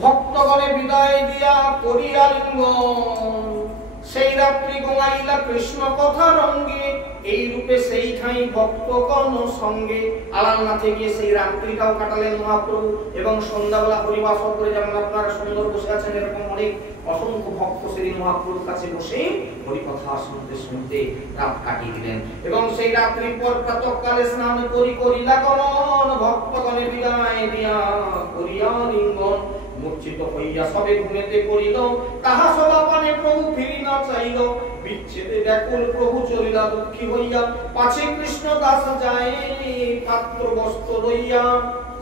ভক্তগণে বিদায় দিয়া করিয়া লিঙ্গন, সেই রাত্রি ঘুমাইলা কৃষ্ণ কথা রঙ্গে, এই রূপে সেই ঠাই ভক্তগণ সঙ্গে। আলালনাথে গিয়ে সেই রাত্রিটাও কাটালেন মহাপ্রভু, এবং সন্ধ্যাবেলা হরিবাসর করে যেমন আপনারা সুন্দর বসে আছেন, এরকম অনেক অসংখ্য ভক্ত সেদিন মহাপ্রভুর কাছে বসে হরিকথা শুনতে শুনতে রাত কাটিয়ে দিলেন। এবং সেই রাত্রির পর প্রাতঃকালে স্নান করিলা গমন, ভক্তগণে বিদায় দিয়া করিয়া লিঙ্গন, মূর্ছিত হইয়া সবে ঘুমেতে পড়িল, তাহা সমাপনে প্রভু ফিরি না চাইল, বিচ্ছেদে ব্যাকুল প্রভু চলিলা দুঃখী হইয়া, পাছে কৃষ্ণদাস যায় পাত্র বস্ত্র লইয়া।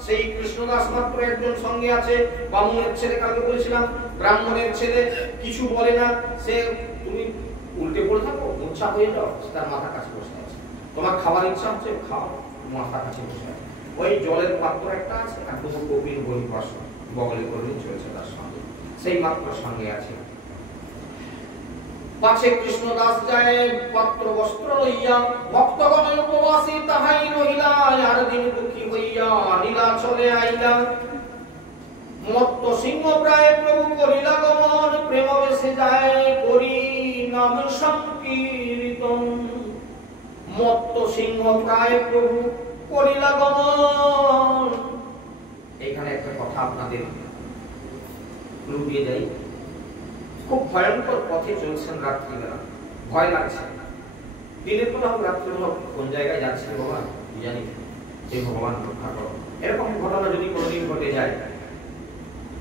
সেই কৃষ্ণদাস মাত্র একজন সঙ্গে আছে, বামুনের ছেলে, কালকে বলেছিলাম ব্রাহ্মণের ছেলে, কিছু বলে না, সে তুমি উল্টে পড়ে থাকো, মূর্ছা হয়ে যাও, তার মাথার কাছে বসে আছে, তোমার খাবার ইচ্ছা হচ্ছে খাও, মাথার কাছে বসে আছে। ওই জলের পাত্র একটা আছে, আর দুটো কপির বই পড়াশোনা বগলে করে চলেছে তার সঙ্গে, সেই মাত্র সঙ্গে আছে। পাছে কৃষ্ণদাস যায় পাত্র বস্ত্র লইয়া, ভক্তগণের উপবাসী তাহাই রহিলা, আর দিন দুঃখী হইয়া নীলাচলে আইলা। মত্ত সিংহ প্রায় প্রভু করিলা গমন, প্রেম বেশে যায় করি নাম সংকীর্তন। মত্ত সিংহ প্রায় প্রভু করিলা গমন। এখানে একটা কথা আপনাদের লুকিয়ে যাই, খুব ভয়ঙ্কর পথে চলছেন রাত্রিবেলা, ভয় লাগছে, দিনের বেলা হোক রাত্রে হোক কোন জায়গায় যাচ্ছেন ভগবান জানি, যে ভগবান রক্ষা করো। এরকম ঘটনা যদি কোনোদিন ঘটে যায়,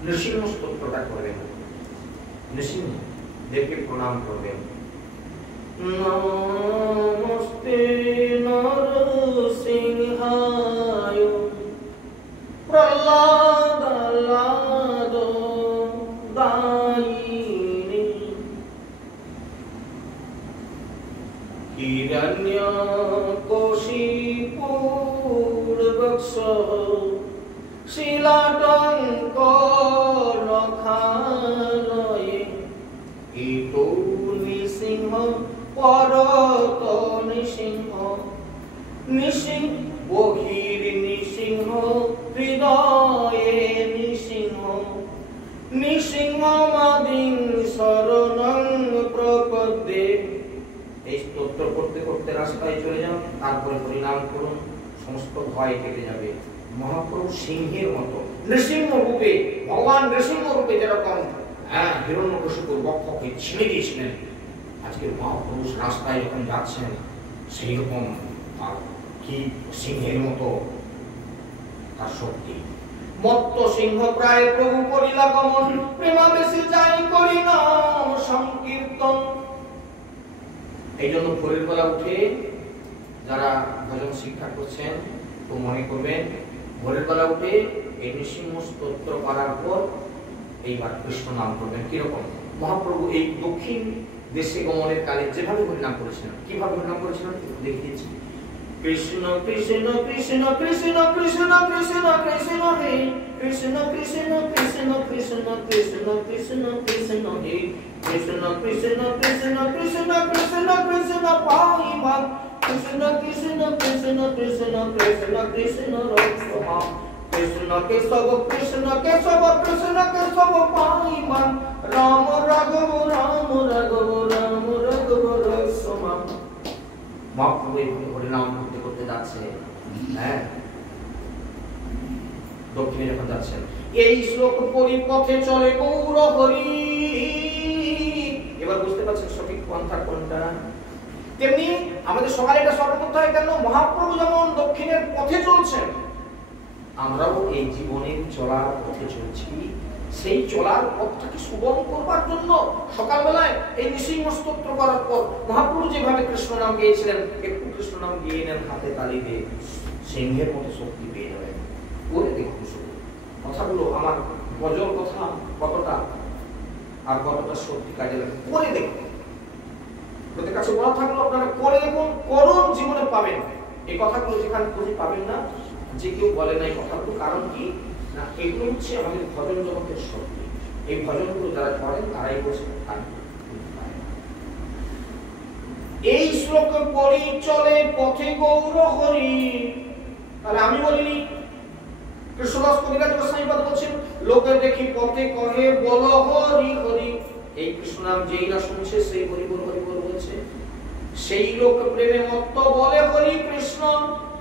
নৃসিংহ স্তোত্রটা করবেন, নৃসিংহ দেবকে প্রণাম করবেন। নমস্তে নরসিংহায় প্রহ্লাদ দায়িনে, হিরণ্যকশিপুর বক্ষ শিলাটঙ্ক রখালয়ে, ইটো নৃসিংহ পরত নৃসিংহ, নৃসিংহ বহির নৃসিংহ হৃদয়ে নৃসিংহ, নৃসিংহমাদিং শরণং প্রপদ্যে। এই স্তোত্র করতে করতে রাস্তায় চলে যান, তারপরে হরিনাম করুন, সমস্ত ভয় কেটে যাবে। মহাপ্রভু সিংহের মতো নৃসিংহ রূপে, ভগবান নৃসিংহ রূপে যেরকম হিরণ্যকশিপুর বক্ষকে ছিঁড়ে দিয়েছিলেন, আজকে মহাপ্রভু রাস্তায় যখন যাচ্ছেন সেই রকম কি সিংহের মতো তার শক্তি। মত্ত সিংহ প্রায় প্রভু করিলা গমন, প্রেমাবেশে যাই করি নাম সংকীর্তন। এই জন্য ভোরের বেলা উঠে যারা ভজন শিক্ষা করছেন তো মনে করবেন, ভোরের বেলা উঠে এই নৃসিংহ স্তোত্র করার পর এইবার কৃষ্ণ নাম করবেন। কিরকম মহাপ্রভু এই দক্ষিণ দেশে গমনের কালে যেভাবে হরিনাম করেছিলেন, কিভাবে হরিনাম করেছিলেন দেখে দিচ্ছি। কৃষ্ণ কৃষ্ণ কৃষ্ণ কৃষ্ণ কৃষ্ণ কৃষ্ণ কৃষ্ণ হে, কৃষ্ণ কৃষ্ণ কৃষ্ণ কৃষ্ণ কৃষ্ণ কৃষ্ণ কৃষ্ণ হে, কৃষ্ণ কৃষ্ণ কৃষ্ণ কৃষ্ণ কৃষ্ণ কৃষ্ণ পাইবা, কৃষ্ণ কৃষ্ণ কৃষ্ণ কৃষ্ণ কৃষ্ণ কৃষ্ণ রক্ষমা, কৃষ্ণ কেশব কৃষ্ণ কেশব কৃষ্ণ কেশব পাইবা, রাম রাঘব রাম রাঘব রাম রাঘব রক্ষমা। মহাপ্রভু এইভাবে হরিনাম করতে করতে যাচ্ছে, হ্যাঁ দক্ষিণে যখন যাচ্ছেন। এই শ্লোক পরিপথে চলে গৌর হরি। এবার বুঝতে পারছেন সঠিক পন্থা কোনটা। তেমনি আমাদের সকালে এটা স্মরণ করতে হয়, কেন মহাপ্রভু যেমন দক্ষিণের পথে চলছেন, আমরাও এই জীবনের চলার পথে চলছি। সেই চলার পথটাকে সুগম করবার জন্য সকালবেলায় এই নৃসিংহ স্তোত্র করার পর মহাপ্রভু যেভাবে কৃষ্ণ নাম গিয়েছিলেন, একটু কৃষ্ণ নাম গিয়ে নেন হাতে তালি দিয়ে, সিংহের মতো শক্তি পেয়ে যাবেন। করে দেখুন শুধু কথাগুলো, আমার গজল কথা কতটা আর কতটা সত্যি কাজে লাগে, করে দেখুন। ওদের কাছে বলা থাকলো আপনারা করে দেখুন, করুন, জীবনে পাবেন। এই কথাগুলো যেখানে খুঁজে পাবেন না, যে কেউ বলে না এই কথাগুলো, কারণ কি না, এগুলো হচ্ছে আমাদের ভজন জগতের শক্তি। এই ভজনগুলো যারা করেন তারাই বসে থাকবে। এই শ্লোক পড়ি চলে পথে গৌর হরি। তাহলে আমি বলিনি, কৃষ্ণদাস কবিরাজ গোস্বামীপাদ বলছেন লোকে দেখি পথে কহে বল হরি হরি। এই কৃষ্ণ নাম যেই না শুনছে সেই হরি বল বলছে। সেই লোক প্রেমে মত্ত বলে হরি কৃষ্ণ,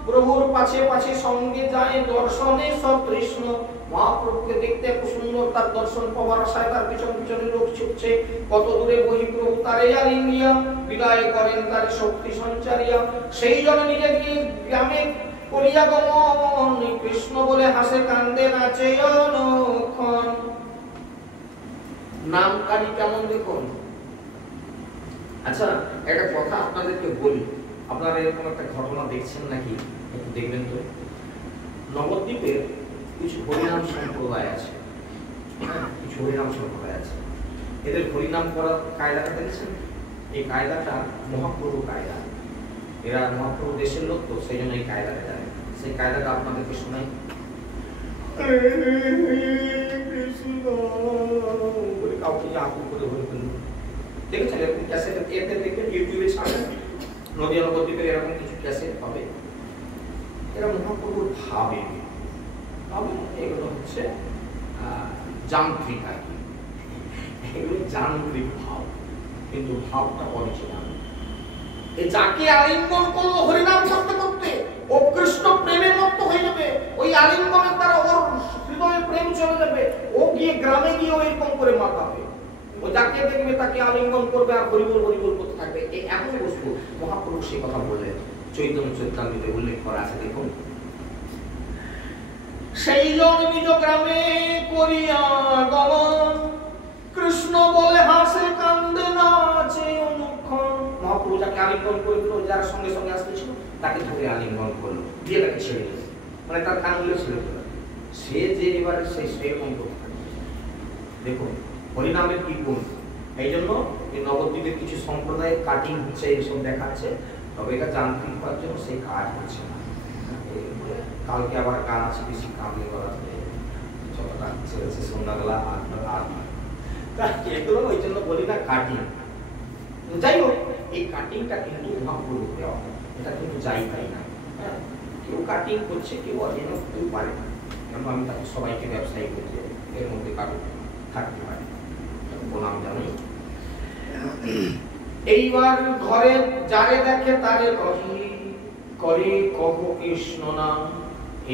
প্রভুর পাছে পাছে সঙ্গে যায় দর্শনে সতৃষ্ণ। মহাপ্রভুকে দেখতে এত সুন্দর, তার দর্শন পাওয়ার আশায় তার পিছন পিছনে লোক ছুটছে। কত দূরে বহিঃপ্রভু তারে আলিঙ্গিয়া, বিদায় করেন তার শক্তি সঞ্চারিয়া। সেই জন্য নিজে গিয়ে গ্রামে করিয়া গমন, কৃষ্ণ বলে হাসে কান্দে নাচে অনুক্ষণ। নামকারী কেমন দেখুন। আচ্ছা একটা কথা আপনাদেরকে বলি, আপনারা এরকম একটা ঘটনা দেখছেন নাকি একটু দেখবেন তো। নবদ্বীপের কিছু হরিনাম সম্প্রদায় আছে, কিছু হরিনাম সম্প্রদায় আছে। এদের হরিনাম করার কায়দাটা দেখেছেন? এই কায়দাটা মহাপ্রভু কায়দা। এরা মহাপ্রভু দেশের লোক তো, সেই জন্য এই কায়দাটা জানে। সেই কায়দাটা আপনাদেরকে শোনাই। কাউকে আকুল করে হয়ে ফেলল, দেখেছেন এরকম ক্যাসেট? এতে দেখবেন ইউটিউবে ছাড়েন, নদিয়া নবদ্বীপের এরকম কিছু ক্যাসেট পাবে। এরা মহাপ্রভুর ভাবে, এগুলো হচ্ছে যান্ত্রিক আর কি, এগুলো যান্ত্রিক ভাব, কিন্তু ভাবটা অরিজিনাল। যাকে আলিঙ্গন করলো হরিনাম করতে করতে ও কৃষ্ণ প্রেমে মত্ত হয়ে যাবে। ওই আলিঙ্গনের দ্বারা ওর হৃদয়ে প্রেম চলে যাবে। ও গিয়ে গ্রামে গিয়ে এরকম করে মাতাবে। ও যাকে দেখবে তাকে আলিঙ্গন করবে আর হরিবল করতে থাকবে। এই এমন বস্তু মহাপ্রভু সেই কথা বললেন, চৈতন্য চৈতামৃতে উল্লেখ করা আছে। দেখুন, সেই জন নিজ গ্রামে করিয়া গমন, কৃষ্ণ বলে হাসে কান্দে নাচে অনুক্ষণ। মহাপ্রভু যাকে আলিঙ্গন করে দিল, যার সঙ্গে সঙ্গে আসতেছিল তাকে ধরে আলিঙ্গন করলো, দিয়ে তাকে ছেড়ে দিল, মানে তার কানগুলো ছেড়ে দিল। সে যে এবারে সেরকম করতে থাকে। দেখুন হরিনামের কি গুণ। এই জন্য এই নবদ্বীপের কিছু সম্প্রদায় কাটিং হচ্ছে, এইসব দেখাচ্ছে, তবে এটা যান্ত্রিক হওয়ার জন্য সেই কাজ হচ্ছে না। কালকে আবার গান আছে, বেশি কামড়ে করা যতটা ছেড়েছে সন্ধ্যাবেলা এগুলো ওই জন্য বলি না কাটিং। যাই হোক, এই কাটিংটা কিন্তু মহাপ্রভু দেওয়া, এটা কিন্তু যাই পাই না। কেউ কাটিং করছে, কেউ অরিজিনাল কেউ পারে না। কেন আমি তাকে সবাইকে ব্যবসায়ী করছি, এর মধ্যে কারো থাকতে পারে বললাম জানি। এইবার ঘরে যারে দেখে তারে কহি, করে কহ কৃষ্ণ নাম।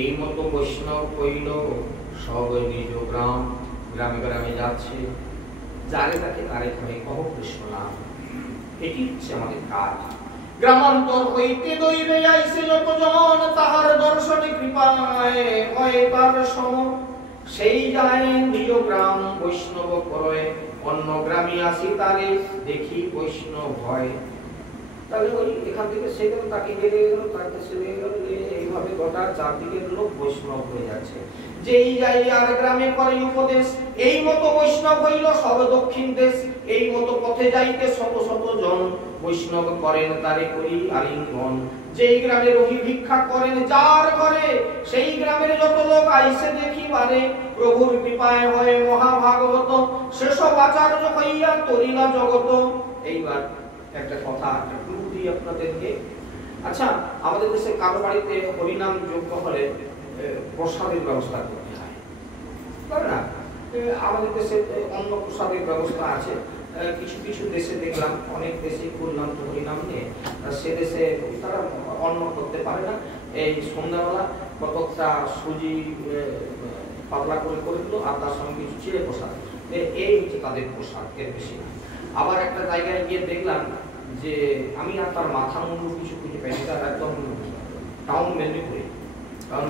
এই মতো বৈষ্ণব কইল সব নিজ গ্রাম। গ্রামে গ্রামে যাচ্ছে, যারে তাকে তারে কহে কহ কৃষ্ণ নাম। এটি হচ্ছে আমাদের কাজ। গ্রামান্তর হইতে দৈবে আইসে যতজন, তাহার দর্শনে কৃপায় হয় তার সম। সেই যায় নিজ গ্রাম বৈষ্ণব করয়, অন্য গ্রামে আসি তারে দেখি বৈষ্ণব হয়। তাহলে ওই এখান থেকে সেখানে তাকে গেলে গেল, তাকে সেরে গেল, এইভাবে গোটা চারদিকের লোক বৈষ্ণব হয়ে যাচ্ছে। যেই যাই আর গ্রামে করে উপদেশ, এই মতো বৈষ্ণব হইল সব দক্ষিণ দেশ। এই মতো পথে যাইতে শত শত জন, বৈষ্ণব করেন তারে করি আলিঙ্গন। যেই গ্রামে রহি ভিক্ষা করেন যার ঘরে, সেই গ্রামের যত লোক আইসে দেখিবারে। প্রভুর কৃপায় হয় মহাভাগবত, সেসব আচার্য হইয়া তরিলা জগত। এইবার একটা কথা দিই আপনাদেরকে। আচ্ছা, আমাদের দেশে কারো বাড়িতে হরিনাম যোগ্য হলে প্রসাদের ব্যবস্থা করতে হয়, তাই না? আমাদের দেশে অন্য প্রসাদের ব্যবস্থা আছে। কিছু কিছু দেশে দেখলাম, অনেক দেশে করলাম তো হরিনাম নিয়ে, সে দেশে তারা অন্ন করতে পারে না। এই সন্ধ্যাবেলা কতকটা সুজি পাতলা করে করে দিল, আর তার সঙ্গে কিছু চিড়ে প্রসাদ। এই হচ্ছে তাদের প্রসাদ, এর বেশি না। আবার একটা জায়গায় গিয়ে দেখলাম যে আমি আর তার মাথা মুন্ডু কিছু খুঁজে পাইনি, তার একদম টাউন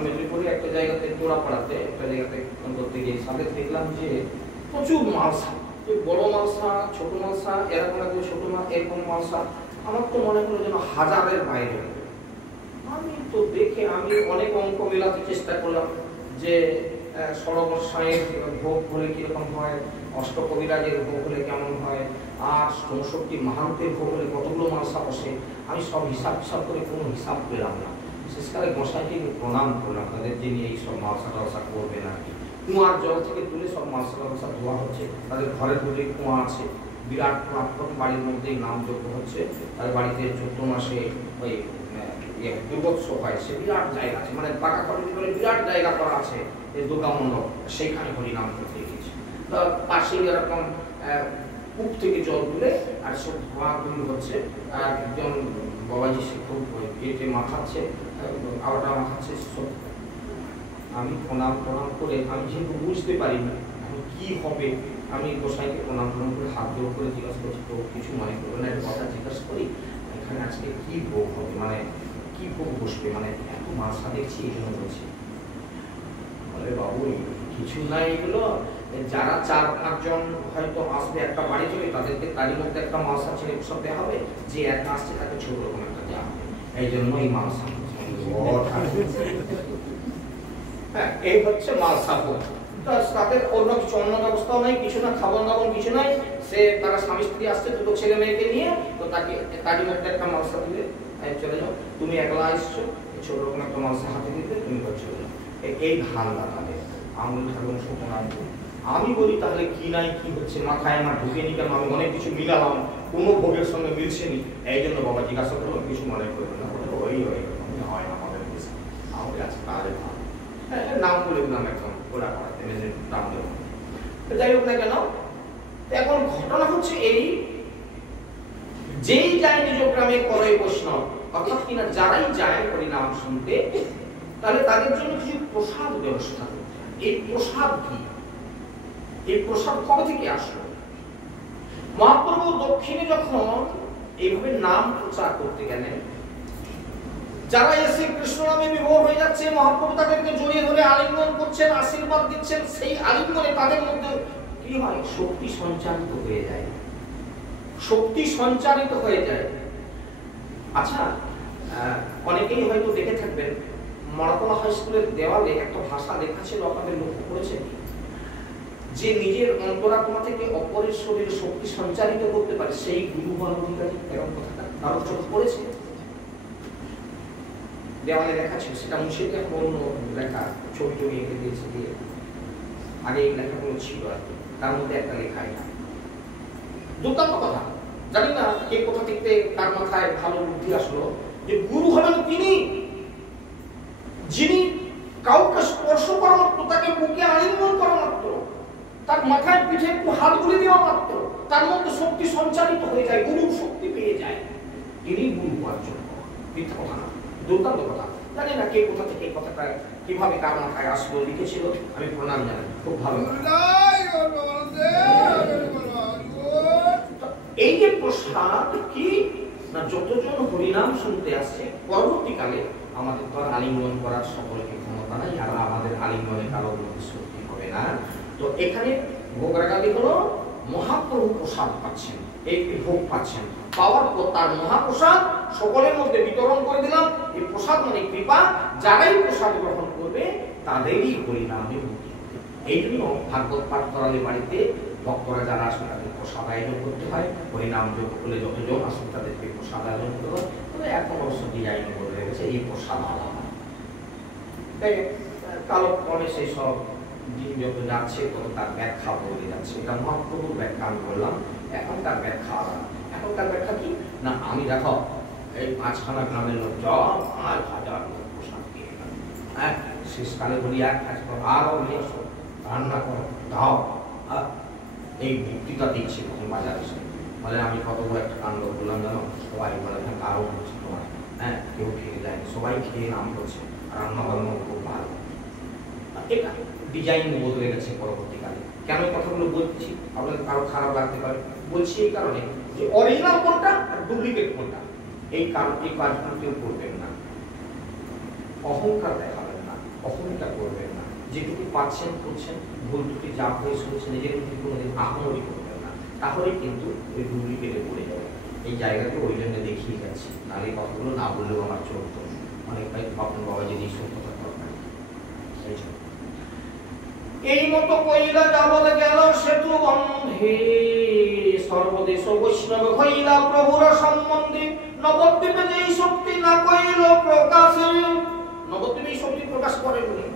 মেদিনীপুরে একটা জায়গাতে তোড়াপাড়াতে একটা জায়গাতে করতে গিয়ে সাথে দেখলাম যে প্রচুর মালসা, বড় মালসা, ছোট মালসা, এরকম একটা ছোট এরকম মালসা। আমার তো মনে হলো যেন হাজারের বাইরে। আমি তো দেখে আমি অনেক অঙ্ক মেলাতে চেষ্টা করলাম যে ষড়বর্ষায়ের ভোগ হলে কিরকম হয়, অষ্টকবিরাজের ভোগ হলে কেমন হয়, আর ৬৪ মাহান্তের ভোগ হলে কতগুলো মালসা বসে। আমি সব হিসাব করে কোনো হিসাব পেলাম না। শেষকালে গোসাইকে প্রণাম করলাম, তাদের যিনি এই সব মালসা টালসা করবে না। কুয়ার জল থেকে তুলে সব মালসা টালসা ধোয়া হচ্ছে, তাদের ঘরের দূরে কুয়া আছে, বিরাট কুয়া, বাড়ির মধ্যেই নাম যোগ্য হচ্ছে। তাদের বাড়িতে ১৪ মাসে ওই দুর্গোৎসব হয়, সে বিরাট জায়গা আছে, মানে পাকা কমিটি করে বিরাট জায়গা করা আছে এই দুর্গা মণ্ডপ, সেইখানে হরিনাম করতে গিয়েছে। তো পাশে এরকম কূপ থেকে জল তুলে আর সব ধোঁয়াগুলি হচ্ছে, আর একজন বাবাজি সে খুব গেটে মাথাচ্ছে, আওয়াটা মাথাচ্ছে সব। আমি প্রণাম করে, আমি যেহেতু বুঝতে পারি না আমি কি হবে, আমি গোসাইকে প্রণাম করে হাত জোর করে জিজ্ঞাসা করছি, তো কিছু মনে করবে না, একটা কথা জিজ্ঞাসা করি, এখানে আজকে কি ভোগ হবে, মানে কি ভোগ বসবে, মানে এত মাসা দেখছি এই জন্য বলছি। বলে বাবু কিছু নাই, এগুলো যারা 4-5 জন হয়তো আসবে একটা বাড়ি থেকে, তাদেরকে তারই মধ্যে একটা মালসা ছেড়ে সব দেওয়া হবে, যে একা আসছে তাকে ছোট রকম একটা দেওয়া হবে, এই জন্য এই মালসা। হ্যাঁ, এই হচ্ছে মালসা ভোগ। তাদের অন্য কিছু অন্য ব্যবস্থাও নাই, কিছু না, খাবার দাবার কিছু নাই, সে তারা স্বামী স্ত্রী আসছে দুটো ছেলে মেয়েকে নিয়ে, তো তাকে তারই মধ্যে একটা মালসা দিলে চলে যাও, তুমি একলা আসছো, ছোট রকম একটা মালসা হাতে দিতে তুমি চলে যাও, এই ধান্দা তাদের। আমি ঠাকুর সুপনাম, আমি বলি তাহলে কি নাই কি হচ্ছে, মাথায় আমার ঢুকেনি কেন, আমি অনেক কিছু মিলালাম, কোনো ভোগের সঙ্গে মিলছে নি, এই জন্য বাবা জিজ্ঞাসা করলো, কিছু মনে করবে না, ওই হয় আমাদের দেশে, আমাদের কাছে তাহলে ভালো, নাম বলে দিলাম একদম ওরা করাতে নাম দেবো। যাই হোক না কেন, এখন ঘটনা হচ্ছে এই, যেই যায় নিজ গ্রামে করে বৈষ্ণব, অর্থাৎ কিনা যারাই যায় হরিনাম শুনতে, তাহলে তাদের জন্য কিছু প্রসাদ ব্যবস্থা করতে হয়। এই প্রসাদ কি, এই প্রসাদ কবে থেকে আসলো? মহাপ্রভু দক্ষিণে যখন এইভাবে নাম প্রচার করতে গেলেন, যারা এসে কৃষ্ণ নামে বিভোর হয়ে যাচ্ছে, মহাপ্রভু তাদেরকে জড়িয়ে ধরে আলিঙ্গন করছেন, আশীর্বাদ দিচ্ছেন, সেই আলিঙ্গনে তাদের মধ্যে কি হয়, শক্তি সঞ্চারিত হয়ে যায়, শক্তি সঞ্চারিত হয়ে যায়। আচ্ছা, অনেকেই হয়তো দেখে থাকবেন মরাতলা হাই স্কুলের দেওয়ালে একটা ভাষা লেখা ছিল, আপনাদের লক্ষ্য করেছেন যে নিজের অন্তরাত্মা থেকে অপরের শরীরে শক্তি সঞ্চারিত করতে পারে সেই গুরু হওয়ার অধিকারী, এরকম কথাটা কারো চোখে পড়েছে? দেওয়ালে লেখা ছিল, সেটা মুছে দিয়ে অন্য লেখা ছবি টবি এঁকে দিয়েছে দিয়ে, আগে এই লেখাগুলো ছিল আর কি, তার মধ্যে একটা লেখা এটা দুর্দান্ত কথা। জানি না কে কোথা থেকে তার মাথায় ভালো বুদ্ধি আসলো যে গুরু হবেন তিনি যিনি কাউকে স্পর্শ করা মাত্র, তাকে বুকে আলিঙ্গন করা মাত্র, তার মাথায় পিঠে একটু হাতগুলি দেওয়া মাত্র তার মধ্যে শক্তি সঞ্চারিত হয়ে যায়, গুরুর শক্তি পেয়ে যায়, তিনি গুরু হওয়ার জন্য। মিথ্যা কথা না, দুর্দান্ত কথা। জানি না কে কোথা থেকে কথাটা কিভাবে কার মাথায় আসলো, লিখেছিল, আমি প্রণাম জানাই, খুব ভালো। এই যে প্রসাদ কি না, যতজন হরিনাম শুনতে আসছে, পরবর্তীকালে আমাদের তো আলিঙ্গন করার সকলকে ক্ষমতা নাই, আর আমাদের আলিঙ্গনে কারো শক্তি হবে না। তো এখানে ভোগরাগাদি হলো মহাপ্রভু প্রসাদ পাচ্ছেন, এই ভোগ পাচ্ছেন, পাওয়ার পর তার মহাপ্রসাদ সকলের মধ্যে বিতরণ করে দিলাম। এই প্রসাদ মানে কৃপা, যারাই প্রসাদ গ্রহণ করবে তাদেরই হরিনামে মুক্তি হবে। এই জন্য ভাগবত পাঠ করালে বাড়িতে ভক্তরা যারা আসবে তাদের প্রসাদ আয়োজন করতে হয়, হরিনাম যোগ করলে যতজন আসবে তাদেরকে প্রসাদ আয়োজন করতে হয়। তবে এখন অবশ্য ডিজাইন বদলে গেছে, এই প্রসাদ আলাদা, তাই কালক্রমে সেই সব দিন যত যাচ্ছে তত তার ব্যাখ্যা বদলে যাচ্ছে। এটা মহাপ্রভুর ব্যাখ্যা আমি বললাম, এখনকার ব্যাখ্যা আলাদা। এখনকার ব্যাখ্যা কি না, আমি দেখো এই 5খানা গ্রামের লোক সব 5,000 লোক প্রসাদ পেয়ে গেল, হ্যাঁ শেষকালে বলি এক কাজ করো, আরো নিয়ে আসো, রান্না করো, দাও, এই বক্তৃতা দিচ্ছে তখন বাজারে এসে বলে আমি কত বড় একটা কাণ্ড বললাম জানো, সবাই বলে কারো হচ্ছে তোমার, হ্যাঁ কেউ খেয়ে যায়, সবাই খেয়ে নাম করছে, রান্না বান্না খুব ভালো। এটা ডিজাইন বদলে গেছে পরবর্তীকালে। কেন এই কথাগুলো বলছি, আপনাদের কারো খারাপ লাগতে পারে, বলছি এই কারণে যে অরিজিনাল কোনটা আর ডুপ্লিকেট কোনটা, এই কাজগুলো কেউ করবেন না, অহংকার দেখাবেন না, অহংকার করবেন না, যেটুকু পাচ্ছেন করছেন, ভুল ত্রুটি যা হয়ে শুনছেন নিজের প্রতি কোনোদিন আহমরি করবেন না, তাহলে কিন্তু ওই ডুপ্লিকেটে পড়ে যাবে। এই জায়গাতে ওই জন্য দেখিয়ে যাচ্ছি, নাহলে কথাগুলো না বললেও আমার চলতো, অনেকটাই আপনার বাবা যদি সত্যতা করবেন। এই মতো কইলা যাবৎ গেল সেতু বন্ধে, সর্বদেশ বৈষ্ণব হইলা প্রভুর সম্বন্ধে, নবদ্বীপে যেই শক্তি না কইল প্রকাশে, নবদ্বীপে এই শক্তি প্রকাশ করেননি,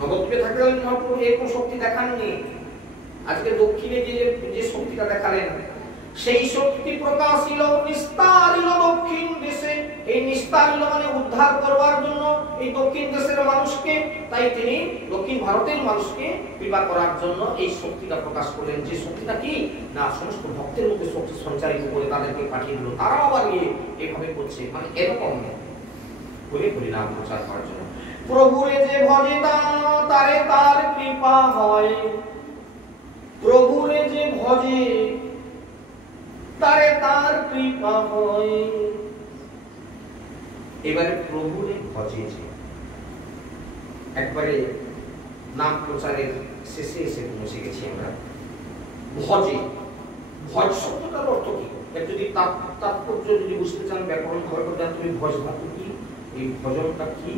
নবদ্বীপে থাকলেন মহাপ্রভু এরকম শক্তি দেখাননি। আজকে দক্ষিণে যে শক্তিটা দেখালেন সেই শক্তি প্রকাশিল নিস্তারিল দক্ষিণ দেশে। এই নিস্তারিল মানে উদ্ধার করবার জন্য এই দক্ষিণ দেশের মানুষকে, তাই তিনি দক্ষিণ ভারতের মানুষকে কৃপা করার জন্য এই শক্তিটা প্রকাশ করলেন। যে শক্তিটা কি না, সমস্ত ভক্তের মধ্যে শক্তি সঞ্চারিত করে তাদেরকে পাঠিয়ে দিল, তারাও আবার গিয়ে এভাবে করছে, মানে এরকম বলে হরিনাম প্রচার করার জন্য। প্রভুরে যে ভজে তারে তার কৃপা হয়, প্রভুরে যে ভজে তারে তার কৃপা হয়। এবারে প্রভুরে ভজে যে, একবারে নাম প্রচারের শেষে এসে পৌঁছে গেছি আমরা। ভজে, ভজ শব্দটার অর্থ কি? এর যদি তাৎপর্য যদি বুঝতে চান, ব্যাকরণ ভাবে করতে তুমি ভজ ধাতু কি, এই ভজনটা কি,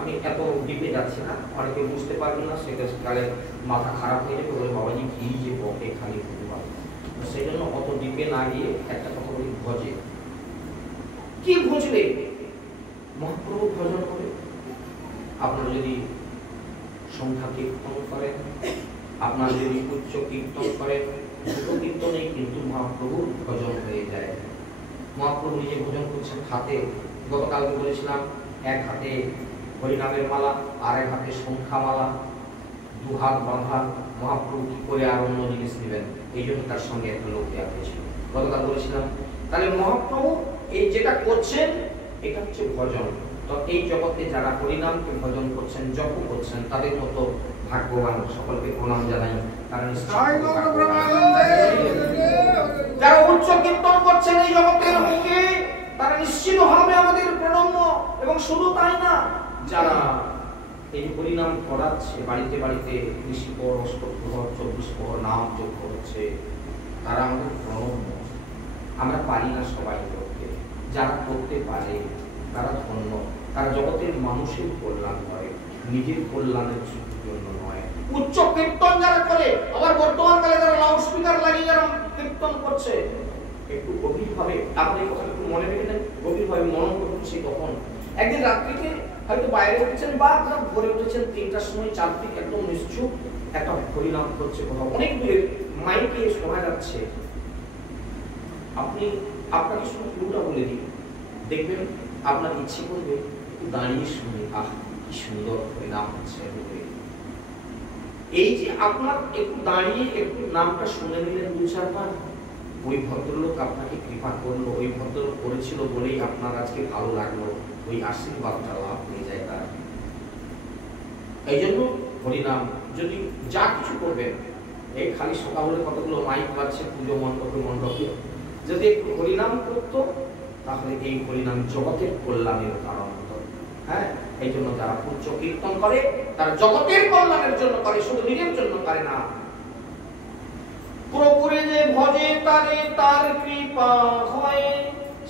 আমি এত ডিপে যাচ্ছি না, অনেকে বুঝতে পারবেন না, সেটা কালে মাথা খারাপ হয়ে যাবে, বলে বাবাজি কি যে বকে খালি করতে পারবে, সেই জন্য অত ডিপে না গিয়ে একটা কথা বলি। ভজে কি বুঝলে? মহাপ্রভু ভজন করে। আপনারা যদি সংখ্যা কীর্তন করেন, আপনারা যদি উচ্চ কীর্তন করেন, দুটো কীর্তনেই কিন্তু মহাপ্রভুর ভজন হয়ে যায়। মহাপ্রভু নিজে ভজন করছেন হাতে, গতকালকে বলেছিলাম, এক হাতে হরিনামের মালা আর এক হাতে সংখ্যা মালা, দু হাত বাঁধা। মহাপ্রভু কি করে আর অন্য জিনিস নেবেন, এই জন্য তার সঙ্গে একটা লোক দেওয়া হয়েছিল, গতকাল বলেছিলাম। তাহলে মহাপ্রভু এই যেটা করছেন এটা হচ্ছে ভজন। তো এই জগতে যারা হরিনামকে ভজন করছেন, জপ করছেন, তাদের মতো ভাগ্যবান। সকলকে প্রণাম জানাই। যারা উচ্চ কীর্তন করছেন এই জগতের মুখে, তারা নিশ্চিতভাবে আমাদের প্রণম্য। এবং শুধু তাই না, যারা এই হরিনাম করাচ্ছে বাড়িতে বাড়িতে 30 পর 24 পর নাম যোগ করছে, তারা আমাদের প্রণম্য। আমরা পারি না সবাই করতে, যারা করতে পারে তারা ধন্য। তারা জগতের মানুষের কল্যাণ করে, নিজের কল্যাণের জন্য নয়। উচ্চ কীর্তন যারা করে, আবার বর্তমান কালে যারা লাউড স্পিকার লাগিয়ে যারা কীর্তন করছে, একটু গভীরভাবে আপনার এই কথাটা একটু মনে রেখে দেন, গভীরভাবে মনন করুন। সেই তখন একদিন রাত্রিতে হয়তো বাইরে উঠেছেন বা আপনার ভোরে উঠেছেন 3টার সময়, চারদিক একদম নিশ্চুপ, একটা হরিনাম করছে কোথাও অনেক দূরে, মাইকে শোনা যাচ্ছে। আপনি আপনাকে শুধু পুরোটা বলে দিন, দেখবেন আপনার ইচ্ছে করবে একটু দাঁড়িয়ে শুনে, আহ কি সুন্দর হরিনাম হচ্ছে। এই যে আপনার একটু দাঁড়িয়ে একটু নামটা শুনে নিলেন 2-4 বার, ওই ভদ্রলোক আপনাকে কৃপা করলো, ওই ভদ্রলোক করেছিল বলেই আপনার আজকে ভালো লাগলো, ওই আশীর্বাদটা লাভ হয়ে যায় তার। এই জন্য হরিনাম যদি যা কিছু করবেন, এই খালি সকাল হলে কতগুলো মাইক বাজছে পুজো মণ্ডপে, যদি একটু হরিনাম করতো, তাহলে এই হরিনাম জগতের কল্যাণের কারণ হতো। হ্যাঁ, এই জন্য যারা উচ্চ কীর্তন করে তারা জগতের কল্যাণের জন্য করে, শুধু নিজের জন্য করে না। প্রভুরে যে ভজে তারে তার কৃপা হয়,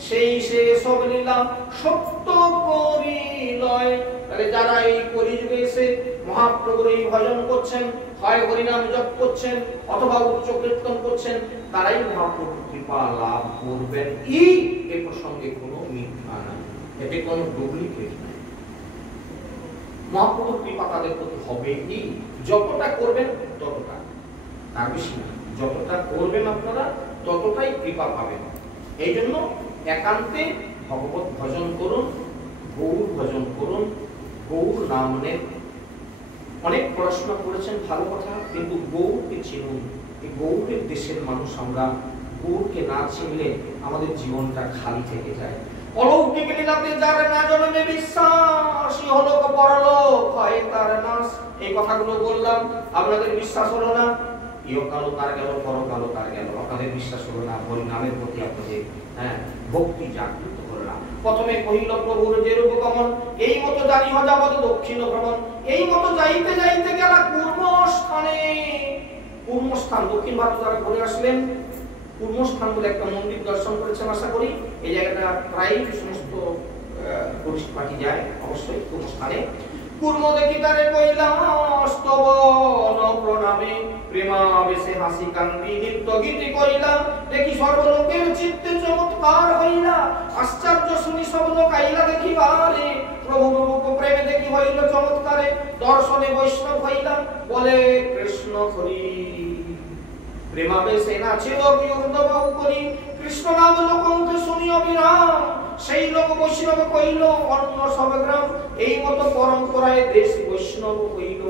সেই সে সব লীলা সত্য করিলয়। তাহলে যারা এই কলিযুগে এসে মহাপ্রভুর এই ভজন করছেন, হয় হরিনাম জপ করছেন অথবা উচ্চ কীর্তন করছেন, তারাই মহাপ্রভুর কৃপা লাভ করবেন। এই প্রসঙ্গে কোনো মিথ্যা নাই, এতে কোনো ডুপ্লিকেট নাই। মহাপ্রভুর কৃপা তাদের প্রতি হবে। যতটা করবেন ততটা, তার বেশি না। যতটা করবেন আপনারা ততটাই কৃপা পাবেন। এই জন্য একান্তে ভগবত ভজন করুন, গৌর ভজন করুন, গৌর নাম নেন। অনেক পড়াশোনা করেছেন, ভালো কথা, কিন্তু গৌরকে চিনুন। এই গৌরের দেশের মানুষ আমরা, গৌরকে না চিনলে আমাদের জীবনটা খালি থেকে যায়। অলৌকিক লীলাতে যার না জন্মে বিশ্বাস, ইহলোক পরলোক হয় তার নাশ। এই কথাগুলো বললাম, আপনাদের বিশ্বাস হলো না, ইহকালও তার গেল, পরকালও তার গেল। আপনাদের বিশ্বাস হলো না, হরিনামের প্রতি আপনাদের ভক্তি জাগৃত হলো না। প্রথমে কহিল প্রভুর যে রূপ গমন, এই মতো জানিহ যাবৎ দক্ষিণ ভ্রমণ। এই মতো যাইতে যাইতে গেল কুর্মস্থানে। কুর্মস্থান দক্ষিণ ভারত যারা ঘুরে আসলেন, কুর্মস্থান বলে একটা মন্দির দর্শন করেছেন আশা করি। এই জায়গাটা প্রায় সমস্ত টুরিস্ট পার্টি যায় অবশ্যই কুর্মস্থানে। কুর্ম দেখি তারে কৈলাস্তবন প্রণামে, প্রেমাবেশে হাসি কান্দি নৃত্য গীতি করিলা। দেখি সর্বলোকের চিত্তে চমৎকার হইলা, আশ্চর্য শুনি সব লোক আইলা দেখিবারে। প্রভু রূপ প্রেমে দেখি হইল চমৎকারে, দর্শনে বৈষ্ণব হইলা বলে কৃষ্ণ হরি। প্রেমাবেশে নাচিল বিউর্দবাউ করি কৃষ্ণ নাম লোকঙ্কে শুনি অবিরাম সেই লোক বৈষ্ণব কইল অন্য সব গ্রাম এই মতো পরম্পরায় দেশ বৈষ্ণব কইল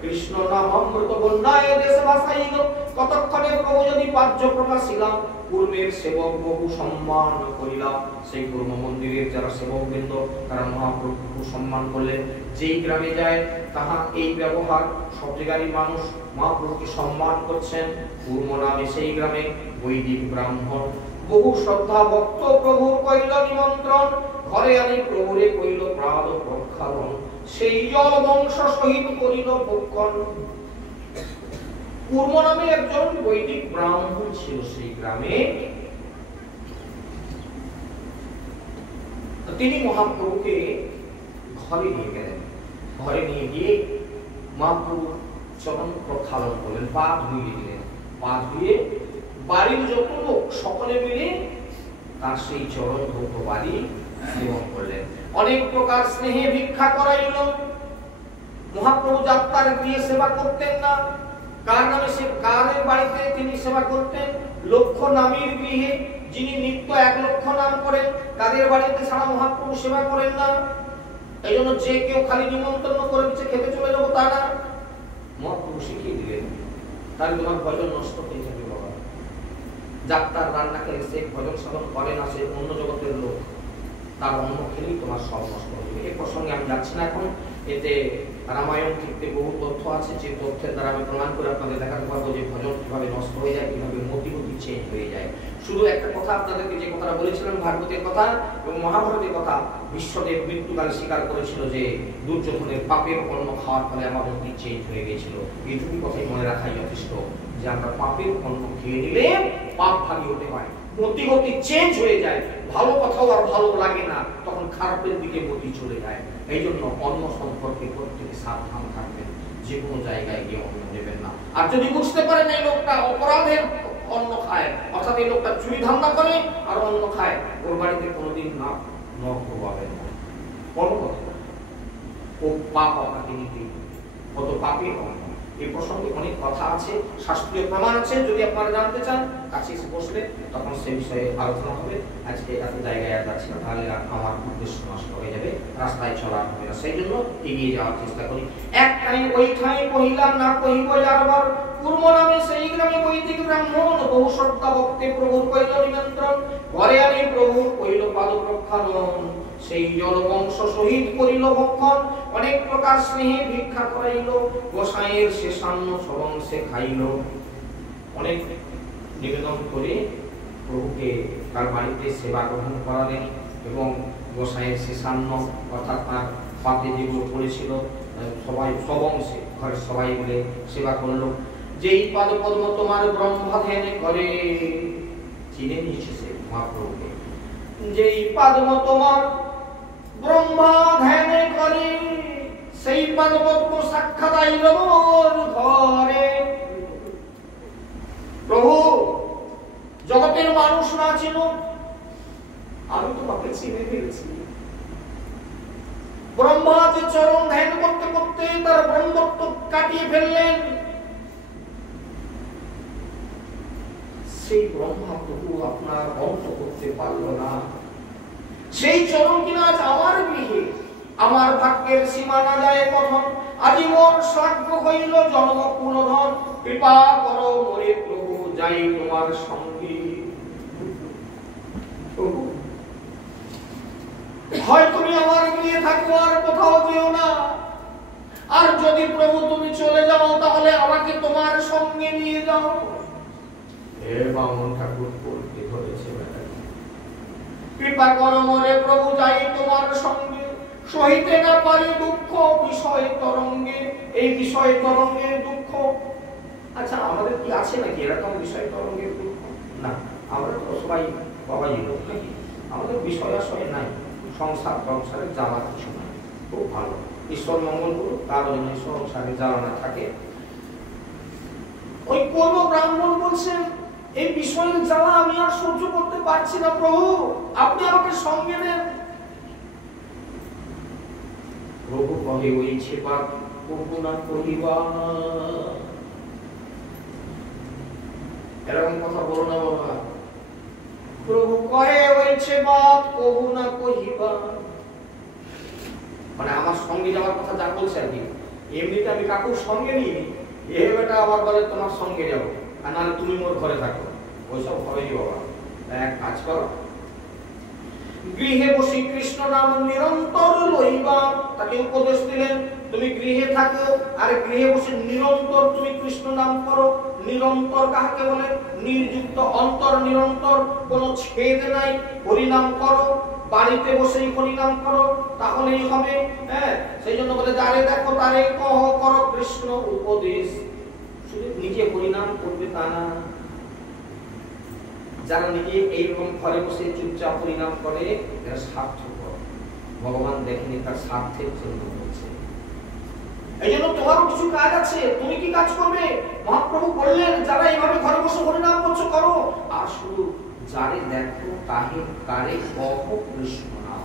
কৃষ্ণ নাম অমৃত বন্যায় দেশ ভাসাইল কতক্ষণে প্রভু যদি পার্য প্রকাশিলাম পূর্বের সেবক বহু সম্মান করিলাম সেই পূর্ণ মন্দিরের যারা সেবক বৃন্দ তারা মহাপ্রভু সম্মান করলেন যেই গ্রামে যায় তাহা এই ব্যবহার সব জায়গারই মানুষ মহাপ্রভুকে সম্মান করছেন পূর্ণ নামে সেই গ্রামে বৈদিক ব্রাহ্মণ বহু শ্রদ্ধা ভক্ত প্রভুর কইল নিমন্ত্রণ ঘরে আনি প্রভুরে কইল প্রাণ প্রক্ষালন সেই জল বংশ সহিত করিল ভক্ষণ পূর্ণ নামে একজন বৈদিক ব্রাহ্মণ ছিল সেই গ্রামে তিনি মহাপ্রভুকে ঘরে নিয়ে গেলেন ঘরে নিয়ে গিয়ে মহাপ্রভু চরণ প্রক্ষালন করলেন পা ধুইয়ে দিলেন পা ধুয়ে বাড়ির যত লোক সকলে মিলে তার সেই চরণ ধৌত বাড়ি সেবন করলেন অনেক প্রকার স্নেহে ভিক্ষা করাইল মহাপ্রভু যাত্রার গৃহে সেবা করতেন না কার নামে সে কারের বাড়িতে তিনি সেবা করতেন লক্ষ নামীর গৃহে যিনি নিত্য 1 লক্ষ নাম করেন তাদের বাড়িতে সারা মহাপ্রভু সেবা করেন না এই জন্য যে কেউ খালি নিমন্ত্রণ করে দিচ্ছে খেতে চলে যাবো তা না মহাপ্রভু শিখিয়ে দিলেন তাহলে তোমার ভজন নষ্ট হয়ে যাবে বাবা যাত্রার রান্না খেলে সে ভজন সাধন করে না সে অন্য জগতের লোক তার অন্ন খেলেই তোমার সব নষ্ট হয়ে যাবে এই প্রসঙ্গে আমি যাচ্ছি না এখন এতে রামায়ণ ক্ষেত্রে বহু তথ্য আছে যে তথ্যের দ্বারা আমি প্রমাণ করে আপনাদের দেখাতে পারবো যে ভজন কিভাবে নষ্ট হয়ে যায় কিভাবে মতি চেঞ্জ হয়ে যায় শুধু একটা কথা আপনাদেরকে যে কথাটা বলেছিলাম ভাগবতের কথা এবং মহাভারতের কথা বিশ্বদেব মৃত্যুকালে স্বীকার করেছিল যে দুর্যোধনের পাপের অন্ন খাওয়ার ফলে আমার মতি চেঞ্জ হয়ে গিয়েছিল এইটুকু কথাই মনে রাখাই যথেষ্ট যে আমরা পাপের অন্ন খেয়ে নিলে পাপ ভাগী হতে হয় মতি চেঞ্জ হয়ে যায় ভালো কথাও আর ভালো লাগে না তখন খারাপের দিকে মতি চলে যায় এই জন্য অন্ন সম্পর্কে প্রত্যেকে সাবধান থাকবেন যে কোনো জায়গায় গিয়ে অন্ন নেবেন না আর যদি বুঝতে পারেন এই লোকটা অপরাধের অন্ন খায় অর্থাৎ এই লোকটা চুরি ধান্দা করে আর অন্ন খায় ওর বাড়িতে কোনোদিন না নরক পাবেন না কোনো কথা ও পাপ আপনাকে নিতে কত পাপের অন্ন এই প্রসঙ্গে অনেক কথা আছে শাস্ত্রীয় প্রমাণ আছে যদি আপনারা জানতে চান কাছে এসে বসলে তখন সেই বিষয়ে আলোচনা হবে আজকে এত জায়গায় আর যাচ্ছি না তাহলে আমার উদ্দেশ্য নষ্ট হয়ে যাবে রাস্তায় চলা হবে না সেই জন্য এগিয়ে যাওয়ার চেষ্টা করি এক ঠাঁই ওই ঠাঁই কহিলাম না কহিব যারবার পূর্ব নামে সেই গ্রামে বৈদিক ব্রাহ্মণ বহু শ্রদ্ধা ভক্তে প্রভুর কইল নিমন্ত্রণ ঘরে আনি প্রভুর কইল পাদ প্রক্ষালন সেই জল বংশ সহিত করিল ভক্ষণ অনেক প্রকার স্নেহে ভিক্ষা করাইল গোসাইয়ের শেষান্ন সবংশে খাইল অনেক নিবেদন করে প্রভুকে তার বাড়িতে সেবা গ্রহণ করালেন এবং গোসাইয়ের শেষান্ন অর্থাৎ তার পাতে যেগুলো পড়েছিল সবাই সবংশে ঘরের সবাই মিলে সেবা করলো যেই পাদ পদ্ম তোমার ব্রহ্মা ধ্যানে করে চিনে নিয়েছে সে মহাপ্রভুকে যেই পদ্ম তোমার ব্রহ্মা ধ্যানে করে সেই পদ পদ্ম সাক্ষাৎ আইল ঘরে প্রভু জগতের মানুষ না ছিল আমি তোমাকে চিনে ফেলেছি ব্রহ্মা যে চরণ ধ্যান করতে করতে তার ব্রহ্মত্ব কাটিয়ে ফেললেন সেই ব্রহ্মা প্রভু আপনার বংশ করতে পারল না সেই চরণ কিনা আজ আমার গৃহে আমার ভাগ্যের সীমা না যায় কথন আজি মোর সাধ্য হইল জন্ম পুনধন কৃপা করো মোরে প্রভু যাই তোমার সঙ্গে হয় তুমি আমার গৃহে থাকো আর কোথাও যেও না আর যদি প্রভু তুমি চলে যাও তাহলে আমাকে তোমার সঙ্গে নিয়ে যাও হে বামন ঠাকুর বলতে ধরেছে কৃপা করো মোরে প্রভু যাই তোমার সঙ্গে সহিতে না পারি দুঃখ বিষয় তরঙ্গে এই বিষয় তরঙ্গের দুঃখ আচ্ছা আমাদের কি আছে নাকি এরকম বিষয় তরঙ্গের দুঃখ না আমরা তো সবাই বাবাই লোক নাকি আমাদের বিষয় আশয় নাই সংসারে জ্বালা কিছু না খুব ভালো ঈশ্বর মঙ্গল করুক তার জন্য সংসারে জ্বালা না থাকে ওই কোন ব্রাহ্মণ বলছেন এই বিষয়ের জ্বালা আমি আর সহ্য করতে পারছি না প্রভু আপনি আমাকে সঙ্গে নেন প্রভু কহে ওই ছেপা করবো না কহিবা এরকম কথা বলো না বাবা। প্রভু কহে হইছে বাত কহু না কহিবা, মানে আমার সঙ্গে যাওয়ার কথা যা বলছে আর কি। এমনিতে আমি কাকুর সঙ্গে নিই, এ বেটা আবার বলে তোমার সঙ্গে যাবো, আর নাহলে তুমি মোর ঘরে থাকো, ওইসব হবেনি বাবা। এক কাজ করো, গৃহে বসে কৃষ্ণ নাম নিরন্তর লইবা। তাকে উপদেশ দিলেন তুমি গৃহে থাকো আর গৃহে বসে নিরন্তর তুমি কৃষ্ণ নাম করো। নিরন্তর কাকে বলে? নির্যুক্ত অন্তর, নিরন্তর, কোনো ছেদ নাই। হরিনাম করো, বাড়িতে বসেই হরিনাম করো, তাহলেই হবে। হ্যাঁ, সেই জন্য বলে যারে দেখো তারে কহ করো কৃষ্ণ উপদেশ। শুধু নিজে হরিনাম করবে তা না, যারা নিজে এইরকম ঘরে বসে চুপচাপ হরিনাম করে এরা স্বার্থপর। ভগবান দেখেনি তার স্বার্থের জন্য বলছে। এই জন্য তোমারও কিছু কাজ আছে, তুমি কি কাজ করবে? মহাপ্রভু বললেন যারা এইভাবে ঘরে বসে হরিনাম করছো করো, আর শুধু যারে দেখো তাহে কারে কহ কৃষ্ণ নাম,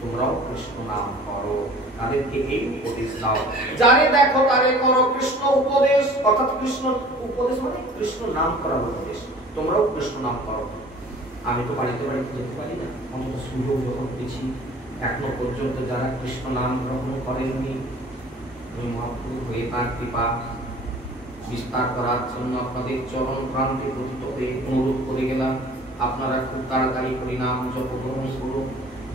তোমরাও কৃষ্ণ নাম করো, তাদেরকে এই উপদেশ দাও। যারে দেখো তারে করো কৃষ্ণ উপদেশ, অর্থাৎ কৃষ্ণ উপদেশ মানে কৃষ্ণ নাম করার উপদেশ। তোমরাও কৃষ্ণ নাম করো। আমি তো বাড়িতে বাড়িতে যেতে পারি না, অন্তত সুযোগ যখন পেয়েছি, এখনো পর্যন্ত যারা কৃষ্ণ নাম গ্রহণ করেননি, আমি মহাপ্রভু হয়ে তার কৃপা বিস্তার করার জন্য আপনাদের চরণ প্রান্তে পতিত হয়ে অনুরোধ করে গেলাম, আপনারা খুব তাড়াতাড়ি হরিনাম জপ গ্রহণ করুন।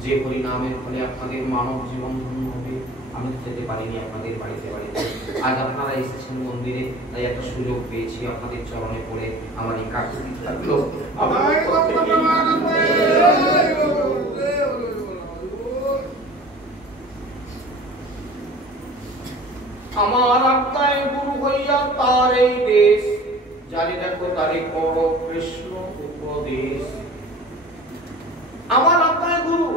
যে হরিনামের ফলে আপনাদের মানব জীবন ধন্য হবে। আমি যেতে পারিনি আপনাদের বাড়িতে বাড়িতে, আজ আপনারা এসেছেন মন্দিরে, তাই একটা সুযোগ পেয়েছি আপনাদের চরণে পড়ে আমার এই কাকুতি থাকলো। আমার আজ্ঞায় গুরু হইয়া তার এই দেশ, যারে দেখো তারে করো কৃষ্ণ উপদেশ। আমার আজ্ঞায় গুরু,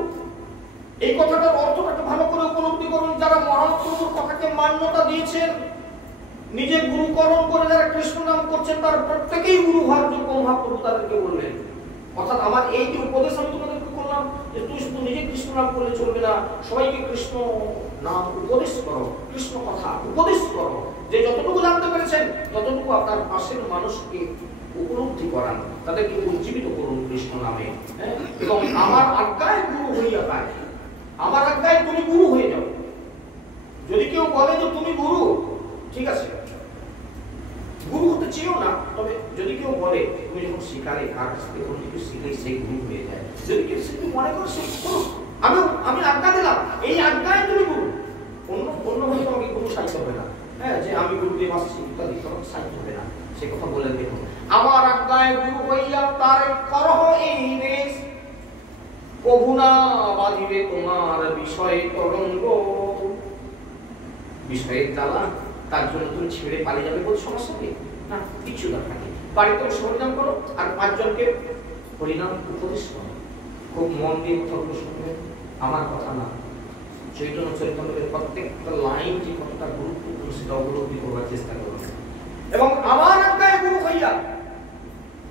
এই কথাটার অর্থটা ভালো করে উপলব্ধি করুন। যারা মহাপ্রভুর কথাকে মান্যতা দিয়েছেন, নিজে গুরুকরণ করে যারা কৃষ্ণ নাম করছেন, তার প্রত্যেকেই গুরু হওয়ার যোগ্য মহাপ্রভু তাদেরকে বললেন। অর্থাৎ আমার এই যে উপদেশ আমি তোমাদেরকে করলাম, যে তুই শুধু নিজে কৃষ্ণ নাম করলে চলবে না, সবাইকে কৃষ্ণ নাম উপদেশ করো, কৃষ্ণ কথা উপদেশ করো। যে যতটুকু জানতে পেরেছেন ততটুকু আপনার পাশের মানুষকে উপলব্ধি করান, তাদেরকে উজ্জীবিত করুন কৃষ্ণ নামে। এবং আমার আজ্ঞায় গুরু হইয়া পায়, আমার আজ্ঞায় তুমি গুরু হয়ে যাও। যদি কেউ বলে যে তুমি গুরু, ঠিক আছে, গুরু হতে চেয়েও না, তবে যদি কেউ বলে তুমি যখন শিকারে কার কাছ থেকে কোনো কিছু শিখলেই সেই গুরু হয়ে যায়, যদি কেউ তুমি মনে করো সে করো, আমি আজ্ঞা দিলাম, এই আজ্ঞায় তুমি গুরু। অন্য হয়ে তোমাকে গুরু সাহিত্য হবে না। হ্যাঁ, যে আমি গুরুদেব আসছি ইত্যাদি তোমাকে সাহিত্য হবে না, সে কথা বলে দেখুন। আমার আজ্ঞায় গুরু হইয়া তারে করহ এই দেশ, কভু না বাঁধিবে তোমার বিষয়ে তরঙ্গ। বিষয়ের জ্বালা, তার জন্য তুমি ছেড়ে পালিয়ে যাবে বলে সমস্যা নেই না, কিছু দরকার নেই। বাড়িতে বসে হরিনাম করো আর 5 জনকে হরিনাম উপদেশ করো। খুব মন দিয়ে কথাগুলো শুনবেন, আমার কথা না, চৈতন্য চরিতামৃতের প্রত্যেকটা লাইন যে কতটা গুরুত্বপূর্ণ সেটা উপলব্ধি করবার চেষ্টা করো। এবং আমার আজ্ঞায় গুরু হইয়া,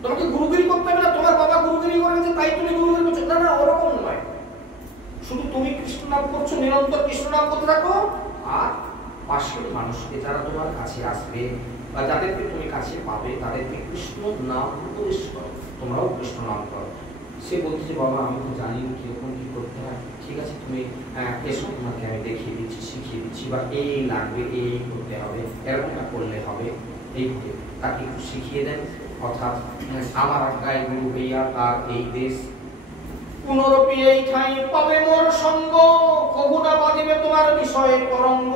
তোমাকে গুরুগিরি করতে হবে না, তোমার বাবা গুরুগিরি করেছে তাই তুমি গুরুগিরি করছো, না না, ওরকম নয়। শুধু তুমি কৃষ্ণ নাম করছো, নিরন্তর কৃষ্ণ নাম করতে থাকো, আর পাশের মানুষকে যারা তোমার কাছে আসবে বা যাদেরকে তুমি কাছে পাবে তাদেরকে কৃষ্ণ নাম উপদেশ করো, তোমরাও কৃষ্ণ নাম করো। সে বলছে যে বাবা আমি তো জানি কিরকম কি করতে হয়, ঠিক আছে তুমি এসো, তোমাকে আমি দেখিয়ে দিচ্ছি, শিখিয়ে দিচ্ছি, বা এই লাগবে, এই করতে হবে, এরকমটা করলে হবে, এইভাবে তাকে একটু শিখিয়ে দেন। অর্থাৎ আমার আজ্ঞায় গুরু হইয়া তার এই দেশ, পুনরপি এই ঠাই পাবে মোর সঙ্গ, কভু না বাঁধিবে তোমার বিষয়ের তরঙ্গ।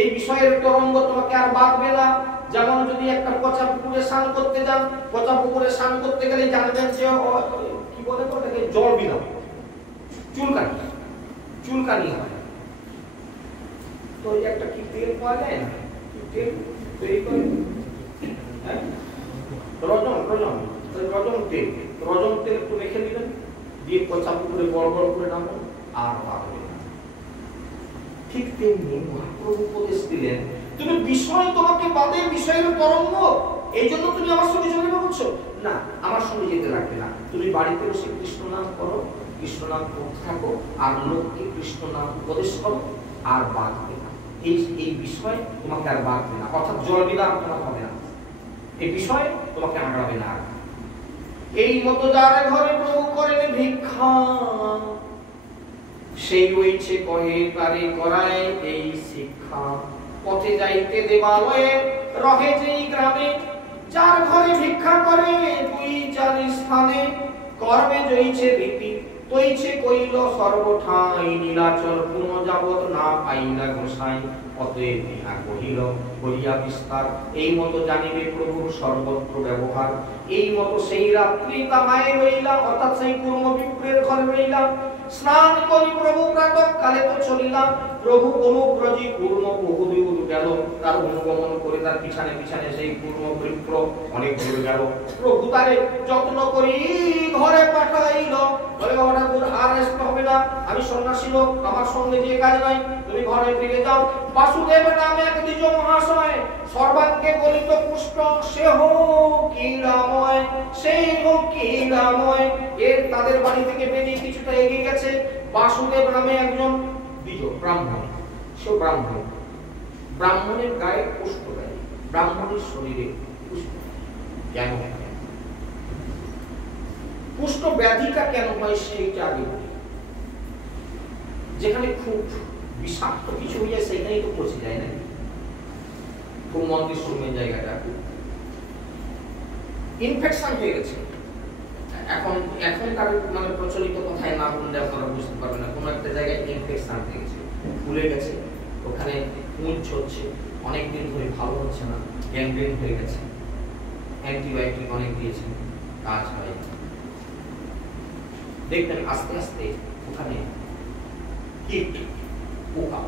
এই বিষয়ের তরঙ্গ তোমাকে আর বাঁধবে না। যেমন যদি একটা পচা পুকুরে স্নান করতে যান, পচা পুকুরে স্নান করতে গেলে জানবেন যে কি বলে ওটাকে জল বিনা চুলকানি হয়। তো একটা কি তেল পাওয়া যায় না, তেল তৈরি করে, হ্যাঁ, রজন তেল একটু রেখে দিলেন, দিয়ে পচা পুকুরে বড় বড় করে নামো, আর পাবে না। ঠিক তেমনি মহাপ্রভু উপদেশ দিলেন, তুমি বিষয় তোমাকে বাদে বিষয়ের তরঙ্গ, এই জন্য তুমি আমার সঙ্গে চলে বলছো না, আমার সঙ্গে যেতে লাগবে না, তুমি বাড়িতে বসে কৃষ্ণ নাম করো, কৃষ্ণ নাম করতে থাকো, আর লোককে কৃষ্ণ নাম উপদেশ করো, আর বাঁধবে না। এই বিষয় তোমাকে আর বাঁধবে না, অর্থাৎ জল বিধান তোমার হবে না। এই বিষয়ে তোমাকে আঁকড়াবে না। এই মতো যার ঘরে প্রভু করেন ভিক্ষা, সেই হইছে কহে তারে করায় এই শিক্ষা। পথে যাইতে দেবালয়ে রহে যেই গ্রামে, যার ঘরে ভিক্ষা করে দুই চার স্থানে, কর্মে জইছে রীতি তৈছে কইল সর্বঠাই, নীলাচল পুন যাবত না পাইলা গোসাই, অতএব ইহা কহিল করিয়া বিস্তার। এই মতো জানিবে প্রভুর সর্বত্র ব্যবহার। এই মতো সেই রাত্রি তাহায় রইলা, অর্থাৎ সেই কুর্ম বিপ্রের ঘরে রইলা। স্নান করি প্রভু প্রাতঃ কালে তো চলিলাম, প্রভু অনুব্রজি পূর্ণ বহুদূর গেল। তার অনুগমন করে তার পিছনে পিছনে সেই পূর্ণ বিপ্র অনেক দূর গেল। প্রভু তারে যত্ন করি ঘরে পাঠাইল, বলে বাবা ঠাকুর আর আসতে হবে না, আমি সন্ন্যাসী লোক, আমার সঙ্গে যে কাজ নাই, তুমি ঘরে ফিরে যাও। বাসুদেব নামে এক দ্বিজ মহাশয়, সর্বাঙ্গে গলিত পুষ্ট, সে হোক কিরাময়, সেই হোক কিরাময়। এর তাদের বাড়ি থেকে বেরিয়ে কিছুটা এগিয়ে গেছে, বাসুদেব নামে একজন দ্বিজ ব্রাহ্মণ, সে ব্রাহ্মণ। ব্রাহ্মণের গায়ে পুষ্ট দেয়, ব্রাহ্মণের শরীরে পুষ্ট কেন হয়? পুষ্ট ব্যাধিটা কেন হয় সেইটা আগে বলি। যেখানে খুব বিষাক্ত কিছু হয়ে যায় সেখানেই তো পচে যায় না, খুব মন্দির শূন্যের জায়গাটা ইনফেকশন হয়ে গেছে। এখনকার মানে প্রচলিত কথায় না বললে আপনারা বুঝতে পারবেন না, কোনো একটা জায়গায় ইনফেকশন হয়ে গেছে, ফুলে গেছে, ওখানে পুঁজ হচ্ছে, অনেকদিন ধরে ভালো হচ্ছে না, গ্যাংগ্রেন হয়ে গেছে, অ্যান্টিবায়োটিক অনেক দিয়েছে, কাজ হয়। দেখবেন আস্তে আস্তে ওখানে কীট পোকা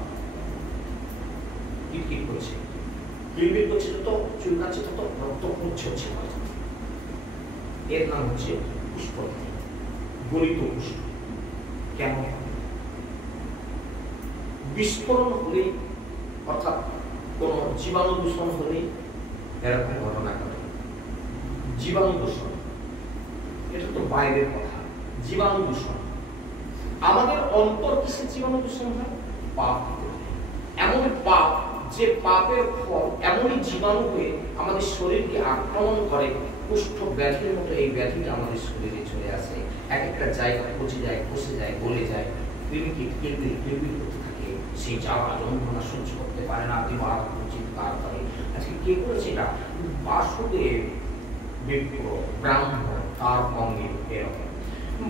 কিট করছে, বিড়বিড় করছে, যত চুলকাচ্ছে তত রক্ত পড়ছে হচ্ছে। এর নাম হচ্ছে পুষ্ট, গলিত পুষ্ট। কেন? বিস্ফোরণ হলেই, অর্থাৎ কোন জীবাণু দূষণ হলেই এরকম ঘটনা ঘটে। জীবাণু দূষণ এটা তো বাইরের কথা, জীবাণু দূষণ আমাদের অন্তর কিসের জীবাণু দূষণ হয়? পাপ। এমন পাপ যে পাপের ফল এমনই জীবাণু হয়ে আমাদের শরীরকে আক্রমণ করে, কুষ্ঠ ব্যাধির মতো এই ব্যাধিটা আমাদের শরীরে চলে আসে। এক একটা জায়গা পচে যায়, বসে যায়, গলে যায়, কিলবিল করতে থাকে, সেই জ্বালা যন্ত্রণা সহ্য করতে পারে না, দিবার চিৎকার করে। আজকে কে করেছে এটা? বাসুদেব বিপ্র ব্রাহ্মণ, তার অঙ্গে এরকম।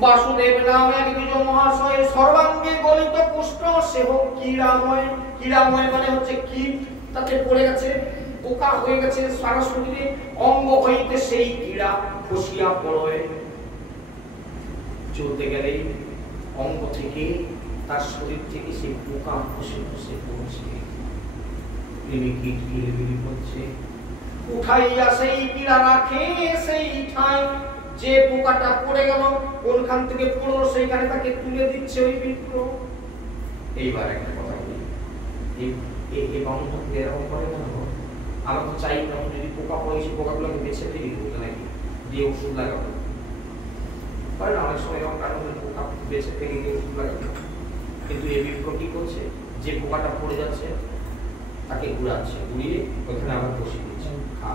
বাসুদেব নামে এক দ্বিজ মহাশয়, সর্বাঙ্গে গলিত পুষ্ট, সে হোক কিরাময়। কিরাময় মানে হচ্ছে কীট, তাতে পড়ে গেছে, পোকা হয়ে গেছে সারা শরীরে, অঙ্গ হইতে সেই কীড়া খসিয়া পড়ে। চলতে গেলেই অঙ্গ থেকে, তার শরীর থেকে সেই পোকা খসে খসে পড়ছে, কীট কিলবিলি করছে। উঠাইয়া সেই কীড়া রাখে সেই ঠাই, যে পোকাটা পড়ে গেল কোনখান থেকে পড়লো সেইখানে তাকে তুলে দিচ্ছে ওই বিপ্র। এইবার একটা কথা বলি, এই বামুন এরকম করে কেন? আমরা তো চাই না যদি পোকা পড়ে সেই পোকাগুলোকে বেছে ফেলি দেবো নাকি, দিয়ে ওষুধ লাগাবো, পারে না? অনেক সময় এরকম কারণ পোকা বেছে ফেলে দিয়ে ওষুধ লাগাবো। কিন্তু এই বিপ্র কি করছে? যে পোকাটা পড়ে যাচ্ছে তাকে ঘুরাচ্ছে, ঘুরিয়ে ওখানে আবার বসিয়ে দিচ্ছে, খা।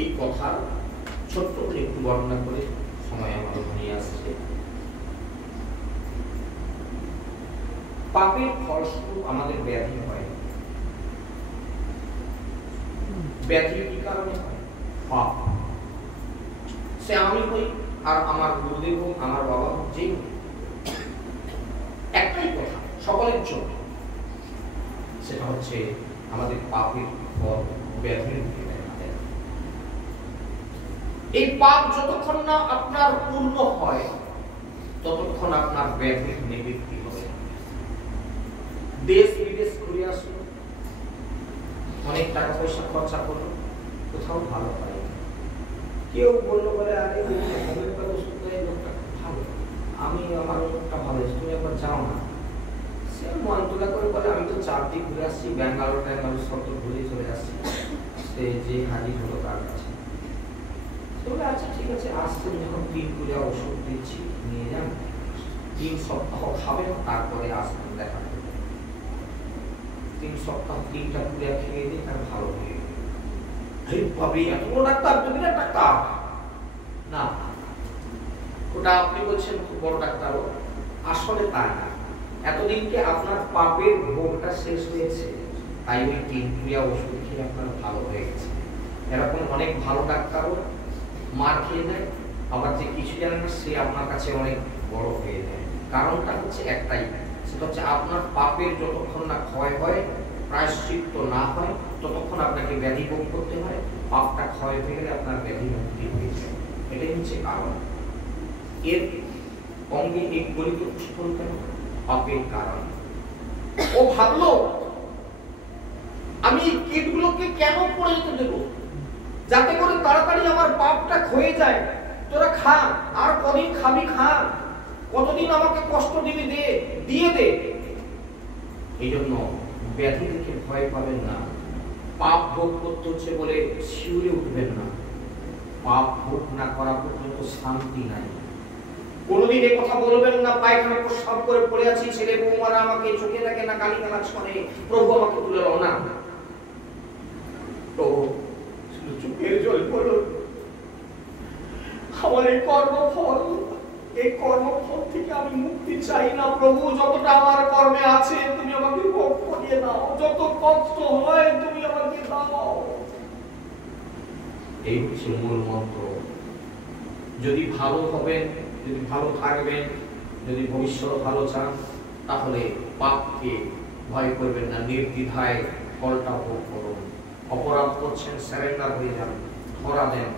এই কথা ছোট্ট করে একটু বর্ণনা করে সময় আমাদের নিয়ে আসছে। পাপের ফলস্বরূপ আমাদের ব্যাধি হয়। ব্যাধি কি কারণে হয়? পাপ। সে আমি হই আর আমার গুরুদেব হোক, আমার বাবা হোক, যেই হোক, একটাই কথা সকলের জন্য, সেটা হচ্ছে আমাদের পাপের ফল ব্যাধির। এই পাপ যতক্ষণ না আপনার পূর্ণ হয় ততক্ষণ আপনার ব্যাধির নিবৃত্তি হবে। দেশ বিদেশ ঘুরে আসুন, অনেক টাকা পয়সা খরচা করলো, কোথাও ভালো হয়। কেউ বললো বলে আরে হোমিওপ্যাথি ওষুধ দেয়, লোকটা ভালো, আমি আমার লোকটা ভালো, তুমি একবার যাও না। সে মন তোলা করে বলে আমি তো 4 দিন ঘুরে আসছি, ব্যাঙ্গালোর সব ঘুরে চলে আসছি। সে যে হাজির হলো তার কাছে, আচ্ছা ঠিক আছে, আসছেন যখন 3 পূজা ওষুধ দিচ্ছি, নিয়ে যান, 3 সপ্তাহ খাবেন, তারপরে আসবেন দেখা করবেন। 3 সপ্তাহ 3টা পুড়িয়া খেয়ে দিয়ে তার ভালো হয়ে গেল। ভাবি এত বড় ডাক্তার, তুমি না ডাক্তার না, ওটা আপনি বলছেন খুব বড় ডাক্তার, আসলে তা না। এতদিনকে আপনার পাপের ভোগটা শেষ হয়েছে, তাই ওই 3 পুড়িয়া ওষুধ খেয়ে আপনার ভালো হয়ে গেছে। এরকম অনেক ভালো ডাক্তারও মার খেয়ে দেয়, আবার যে কিছু জানে না সে আপনার কাছে অনেক বড় হয়ে যায়। কারণটা হচ্ছে একটাই, সেটা হচ্ছে আপনার পাপের যতক্ষণ না ক্ষয় হয়, প্রায়শ্চিত্ত না হয়, ততক্ষণ আপনাকে ব্যাধি ভোগ করতে হয়। পাপটা ক্ষয় হয়ে গেলে আপনার ব্যাধি মুক্তি হয়ে যায়। এটাই হচ্ছে কারণ। এর অঙ্গে এক গলিত পুষ্পন কেন? পাপের কারণ। ও ভাবলো আমি কীটগুলোকে কেন পড়ে যেতে দেবো, যাতে করে তাড়াতাড়ি আমার পাপটা ক্ষয়ে যায়। তোরা খা, আর কদিন খাবি খা, কতদিন আমাকে কষ্ট দিবি, দে, দিয়ে দে। এই জন্য ব্যাধি থেকে ভয় পাবেন না। পাপ ভোগ করতে হচ্ছে বলে শিউরে উঠবেন না। পাপ ভোগ না করা পর্যন্ত শান্তি নাই। কোনদিন এই কথা বলবেন না, পায়খানা প্রস্রাব করে পড়ে আছি, ছেলে বৌমারা আমাকে চোখে দেখে না, গালিগালাজ করে, প্রভু আমাকে তুলে দাও না। প্রভু চোখের জল পড়ল, আমার এই কর্মফল, এই কর্মফল থেকে আমি মুক্তি চাই না প্রভু। যতটা আমার কর্মে আছে তুমি আমাকে ভোগ করিয়ে দাও, যত কষ্ট হয় তুমি আমাকে দাও। এই হচ্ছে মূল মন্ত্র। যদি ভালো হবেন, যদি ভালো থাকবেন, যদি ভবিষ্যৎ ভালো চান, তাহলে পাপকে ভয় করবেন না, নির্দ্বিধায় ফলটা ভোগ করুন। অপরাধ করছেন, সারেন্ডার হয়ে যান, ধরা দেন,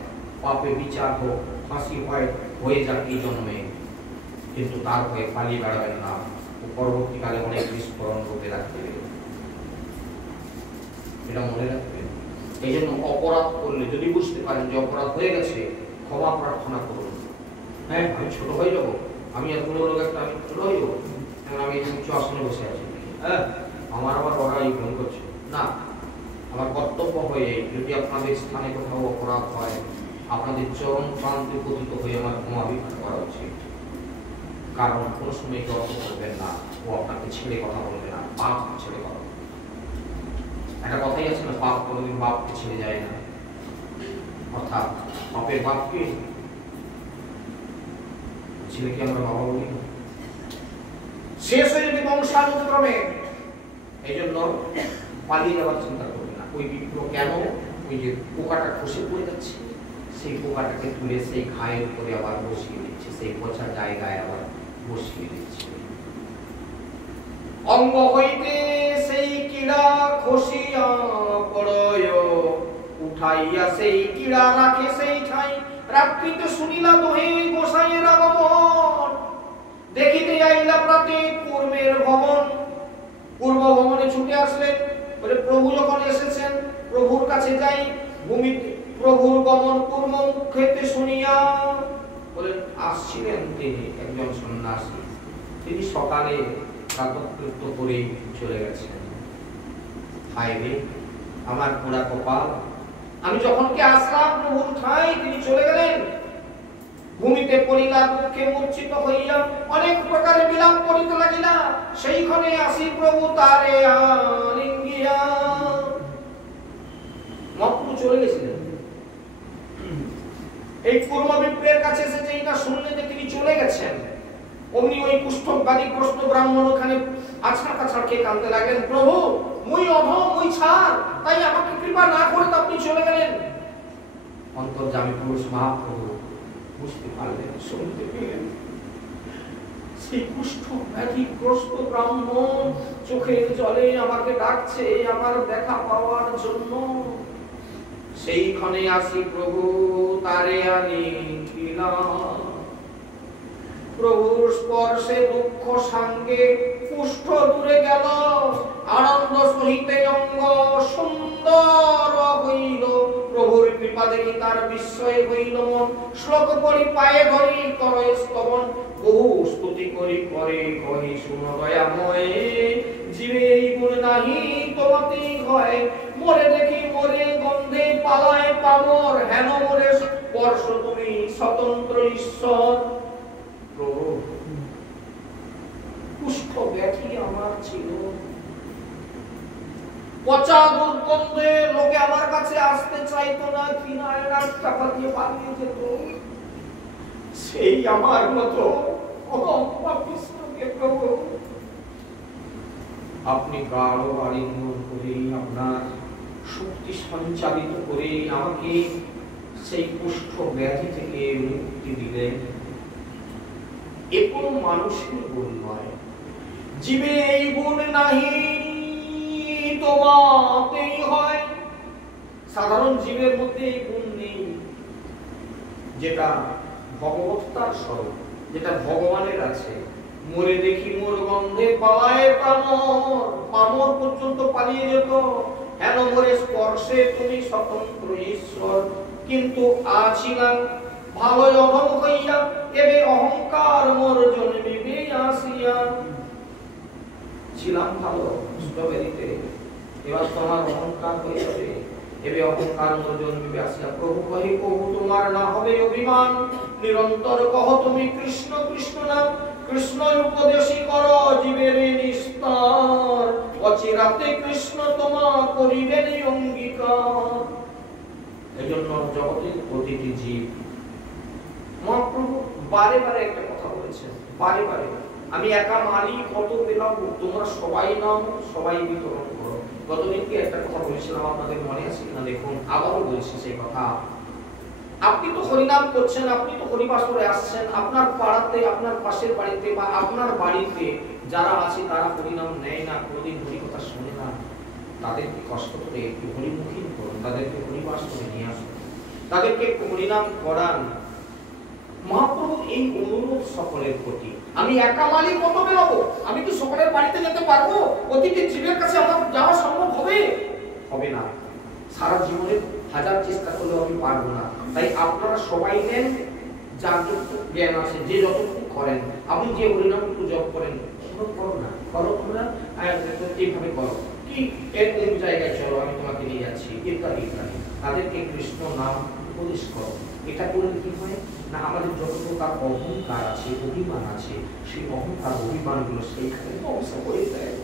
পাপে বিচার হোক, ফাঁসি হয়, হয়ে যাক এই জন্মে, কিন্তু তার হয়ে পালিয়ে বেড়াবেন না। পরবর্তীকালে অনেক বিস্ফোরণ ঘটে রাখবে, এটা মনে রাখবেন। এই জন্য অপরাধ করলে যদি বুঝতে পারেন যে অপরাধ হয়ে গেছে, ক্ষমা প্রার্থনা করুন। হ্যাঁ, আমি ছোট হয়ে যাবো, আমি এত বড় লোক একটা, আমি ছোট হয়ে যাবো, আমি উচ্চ আসনে বসে আছি, হ্যাঁ আমার আবার ওরা এই ভুল করছে না। আমার কর্তব্য হয়ে যদি আপনাদের স্থানে কোথাও অপরাধ হয়, আপনাদের চরম প্রান্তে পতিত হয়ে আমার ক্ষমা ভিক্ষা করা উচিত। কারণ কোনো সময় কেউ অর্থ করবেন না, ও আপনাকে ছেড়ে কথা বলবে না, পাপ ছেড়ে কথা। একটা কথাই আছে না, পাপ কোনোদিন বাপকে ছেড়ে যায় না। অর্থাৎ পাপের বাপকে ছেলেকে আমরা বাবা বলি না, শেষ হয়ে যাবে বংশানুক্রমে। এই জন্য পালিয়ে যাওয়ার চিন্তা করবে না। ওই বিপ্লব কেন? ওই যে পোকাটা খসে পড়ে যাচ্ছে, সেই পোকাটাকে তুলে সেই ঘায়ের উপরে আবার বসিয়ে দিচ্ছে, সেই পচা জায়গায় আবার বসিয়ে দিচ্ছে। অঙ্গ হইতে সেই কিড়া খসিয়া পড়য়, উঠাইয়া সেই কিড়া রাখে সেই ঠাই। রাত্রিতে শুনিলা দোহে গোসাইয়ের আগমন, দেখিতে আইলা প্রাতে পূর্বের ভবন। পূর্ব ভবনে ছুটে আসলেন, বলে প্রভু যখন এসেছেন, প্রভুর কাছে যাই। ভূমিতে প্রভুর গমন পূর্ব মুখেতে শুনিয়া, বলেন আসছিলেন তিনি একজন সন্ন্যাসী, তিনি সকালে প্রাতঃকৃত্য করে চলে গেছেন। হায় রে আমার পোড়া কপাল, আমি যখন কে আসলাম প্রভুর ঠাঁই, তিনি চলে গেলেন। ভূমিতে পড়িলা দুঃখে মূর্ছিত হইয়া, অনেক প্রকারে বিলাপ করিতে লাগিলা। সেইখানে আসি প্রভু তারে আলিঙ্গিয়া। মহাপ্রভু চলে গেছিলেন, এই কুর্ম বিপ্রের কাছে এসেছে, এটা শুনলে যে তিনি চলে গেছেন। অমনি ওই কুষ্ঠবাদী প্রশ্ন ব্রাহ্মণ ওখানে আছাড় কাছাড় খেয়ে কাঁদতে লাগলেন, প্রভু মুই অধম, মুই ছাড়, তাই আমাকে কৃপা না করে তো আপনি চলে গেলেন। অন্তর্যামী পুরুষ মহাপ্রভু বুঝতে পারলেন, শুনতে পেলেন, সেই কুষ্ঠ ব্যাধিগ্রস্ত ব্রাহ্মণ চোখের জলে আমাকে ডাকছে আমার দেখা পাওয়ার জন্য। সেইখানে আসি প্রভু তারে আনিলাম। প্রভুর স্পর্শে দুঃখ সাঙ্গে কুষ্ঠ দূরে গেল, আনন্দ সহিতে অঙ্গ সুন্দর হইল। প্রভুর কৃপা দেখি তার বিস্ময় হইল মন, শ্লোক পড়ি পায়ে ধরি করে স্তবন। বহু স্তুতি করি করে কহি শুন দয়াময়, জীবে এই গুণ নাহি তোমাতে হয়। মোরে দেখি মোরে গন্ধে পালায় পামর, হেন মোরে স্পর্শ তুমি স্বতন্ত্র ঈশ্বর। প্রভু কুষ্ঠ ব্যাধি আমার ছিল, পচা দুর্গন্ধে লোকে আমার কাছে আসতে চাইতো না, কিনারে চাপা দিয়ে পালিয়ে যেত। সেই আমার মতো প্রভু আপনি গাঢ় আলিঙ্গন করে আপনার শক্তি সঞ্চালিত করে আমাকে সেই কুষ্ঠ ব্যাধি থেকে মুক্তি দিলেন। এ কোন মানুষের গুণ নয়, জীবে এই গুণ নাহি তোমাতেই হয়। সাধারণ জীবের মধ্যে এই গুণ নেই, যেটা ভগবত্তার স্বরূপ, যেটা ভগবানের আছে। মরে দেখি মোর গন্ধে পালায় পামর, পামর পর্যন্ত পালিয়ে যেত। হেন মোরে স্পর্শে তুমি স্বতন্ত্র ঈশ্বর, কিন্তু আছিলাম ভালো অধম হইয়া, এবে অহংকার মোর জন্মিবে আসিয়া। ছিলাম ভালো ষ্টবেরিতে, এবার তোমার অহংকার হয়ে যাবে, এবে অহংকার মোর জন্মিবে আসিয়া। প্রভু কহে প্রভু তোমার না হবে অভিমান, নিরন্তর কহ তুমি কৃষ্ণ কৃষ্ণ নাম। কৃষ্ণ উপদেশী কর জীবের নিস্তার, অচিরাতে কৃষ্ণ তোমা করিবেন অঙ্গীকার। এজন্য জগতের প্রতিটি জীব, মহাপ্রভু বারে বারে একটা কথা বলেছেন, বারে বারে, আমি একা মালি কত পেলাম, তোমরা সবাই নাও, সবাই বিতরণ করো। গতদিনকে একটা কথা বলেছিলাম, আপনাদের মনে আছে কিনা দেখুন, আবারও বলছি সেই কথা। আপনি তো হরিনাম করছেন, আপনি তো হরিবাসরে আসছেন, আপনার পাড়াতে, আপনার পাশের বাড়িতে বা আপনার বাড়িতে যারা আছে তারা হরিনাম নেয় না, কোনোদিন হরি কথা শোনে না, তাদেরকে কষ্ট করে একটু হরিমুখী করুন, তাদেরকে হরিবাসরে নিয়ে আসুন, তাদেরকে একটু হরিনাম করান। মহাপ্রভু এই অনুরোধ সকলের প্রতি। আমি একা মালিক কত বেরোবো, আমি কি সকলের বাড়িতে যেতে পারবো? প্রতিটি জীবের কাছে আমার যাওয়া সম্ভব হবে? হবে না। সারা জীবনে হাজার চেষ্টা করলেও আমি পারবো না। তাই আপনারা সবাই নেন, যার যতটুকু জ্ঞান আছে, যে যতটুকু করেন। আপনি যে হরিনাম জপ করেন, করো না, করো তোমরা এইভাবে করো, কি এরকম জায়গায় চলো, আমি তোমাকে নিয়ে যাচ্ছি, ইত্যাদি ইত্যাদি। তাদেরকে কৃষ্ণ নাম উপদেশ করো। এটা করলে কি হয় না, আমাদের যত প্রকার অহংকার আছে, অভিমান আছে, সেই অহংকার অভিমানগুলো সেইখানে ধ্বংস করে দেয়।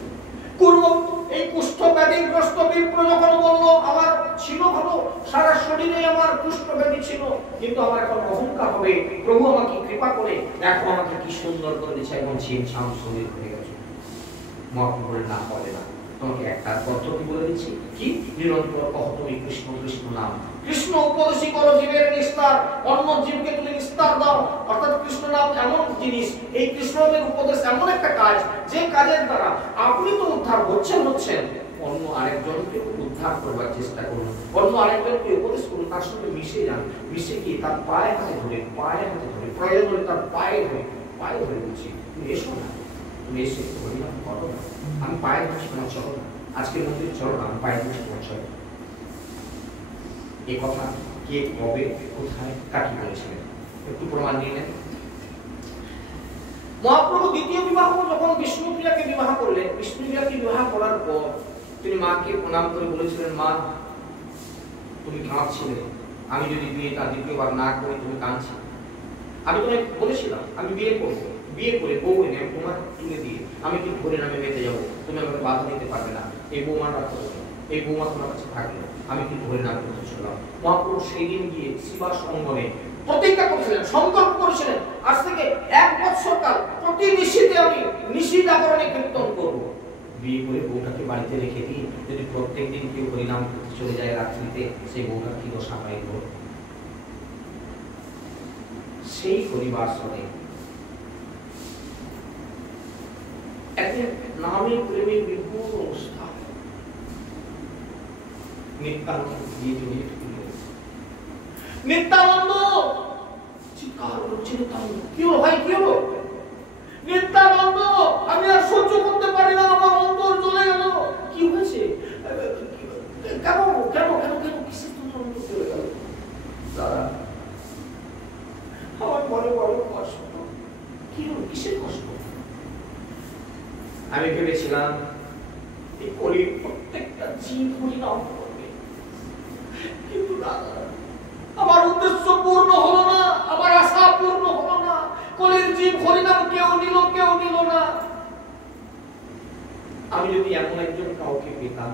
এই কুষ্ঠ ব্যাধিগ্রস্ত বিপ্র যখন বললো আমার ছিল ভালো, সারা শরীরে আমার কুষ্ঠ ব্যাধি ছিল, কিন্তু আমার এখন অহংকার হবে, প্রভু আমাকে কৃপা করে দেখো আমাকে কি সুন্দর করে দিচ্ছে, এখন ছিমছাম শরীর হয়ে গেছে। মহাপ্রভু না বলে না, তোমাকে একটা পদ্ধতি বলে দিচ্ছি, কি নিরন্তর কহ তুমি কৃষ্ণ কৃষ্ণ নাম। কৃষ্ণ উপদেশী করো জীবের নিস্তার, অন্য জীবকে তুমি নিস্তার দাও। অর্থাৎ কৃষ্ণ নাম এমন জিনিস, এই কৃষ্ণের উপদেশ এমন একটা কাজ, যে কাজের দ্বারা আপনি তো উদ্ধার হচ্ছেন, অন্য আরেকজনকে উদ্ধার করবার চেষ্টা করুন, অন্য আরেকজনকে উপদেশ করুন, তার সঙ্গে মিশে যান, মিশে গিয়ে তার পায়ে হাতে ধরে, প্রয়োজন হলে তার পায়ে ধরে বলছি, তুমি এসো না, তুমি এসে হরিনাম করো না, আমি পায়ে ধরছি তোমার, চলো না, আজকের মন্দির চলো না, আমি পায়ে ধরছি তোমার, চলো। এই কথা কে, কবে, কোথায়, কাকে বলেছিলেন, একটু প্রমাণ নিয়ে নেন। মহাপ্রভু দ্বিতীয় বিবাহ যখন বিষ্ণুপ্রিয়াকে বিবাহ করলেন, বিষ্ণুপ্রিয়াকে বিবাহ করার পর তিনি মাকে প্রণাম করে বলেছিলেন, মা তুমি কাঁদছিলে, আমি যদি বিয়েটা দ্বিতীয়বার না করি তুমি কাঁদছি, আমি তোমায় বলেছিলাম আমি বিয়ে করবো, বিয়ে করে বউ এনে আমি তোমার তুলে দিয়ে আমি কি ধরে নামে বেঁচে যাবো, তুমি আমাকে বাধা দিতে পারবে না, এই বৌমার রাখতে হবে, এই বৌমা তোমার কাছে থাকবে, আমি কি ধরে নাম করতে চললাম। মহাপ্রভু সেই দিন গিয়ে শিবা সঙ্গমে প্রতিজ্ঞা করেছিলেন, সংকল্প করেছিলেন, আজ থেকে 1 বছর কাল প্রতি নিশীতে আমি নিশি জাগরণে কীর্তন করবো। বিয়ে করে বউটাকে বাড়িতে রেখে দিই, যদি প্রত্যেক দিন কেউ হরিনাম করতে চলে যায় রাত্রিতে, সেই বউটার কি দশা পাইব। সেই হরিবাসরে একদিন নামে প্রেমে বিপুল অবস্থা, নিত্যানন্দ চিৎকার করছে, নিত্যানন্দ কি হলো ভাই, কি হলো? নিত্যানন্দ আমি আর সহ্য করতে পারি না, আমার অন্তর জ্বলে গেল। কি হয়েছে? কেন কেন কেন কেন কিসের জন্য অন্তর জ্বলে গেল? দাদা আমার মনে বড় কষ্ট। কি হলো, কিসের কষ্ট? আমি ভেবেছিলাম এই কলির প্রত্যেকটা জীব হরিনাম করবে, কিন্তু দাদা আমার উদ্দেশ্য পূর্ণ হলো না, আমার আশা পূর্ণ হলো না। কলির জীব হরিনাম কেউ নিল না। আমি যদি এমন একজন কাউকে পেতাম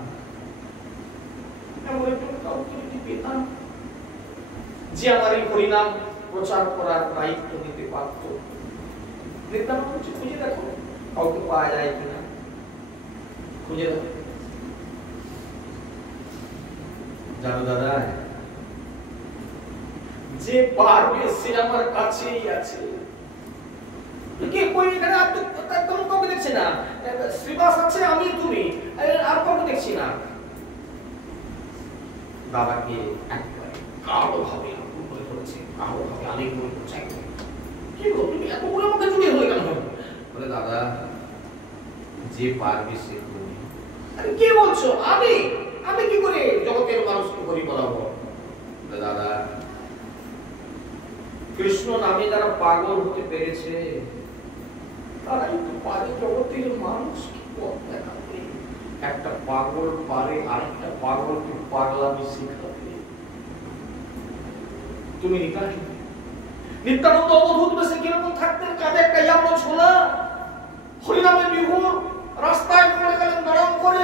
এমন একজন কাউকে যদি পেতাম যে আমার এই হরিনাম প্রচার করার দায়িত্ব নিতে পারত। নিত্যানন্দ বলছে খুঁজে দেখো কাউকে পাওয়া যায় কিনা, খুঁজে দেখো। জানো দাদা, যে পারবে সে আমার কাছেই আছে। কে কই এখানে আর তো তেমন কাউকে দেখছি না। শ্রীবাস আছে, আমি তুমি, আর কাউকে দেখছি না। দাদাকে একবারে কালো ভাবে করে ধরেছে, কালো ভাবে আলিঙ্গন করছে। কি গো তুমি এত বড় আমাকে জড়িয়ে হয়ে কেন? বলে দাদা যে পারবে সে তুমি। আরে কি বলছো? আমি কি করে জগতের মানুষকে হরি বলাবো? দাদা কৃষ্ণ নামে যারা পাগল হতে পেরেছে তারাই তো পারে জগতের মানুষকে পথ দেখাতে। একটা পাগল পারে আরেকটা পাগলকে পাগলামি শেখাতে। তুমি নিত্যানন্দ অবধূত বেশে কিরকম থাকতেন, কাঁধে একটা ইয়ামা ছোলা, হরিনামে বিভোর, রাস্তায় পড়ে গেলেন নরম করে,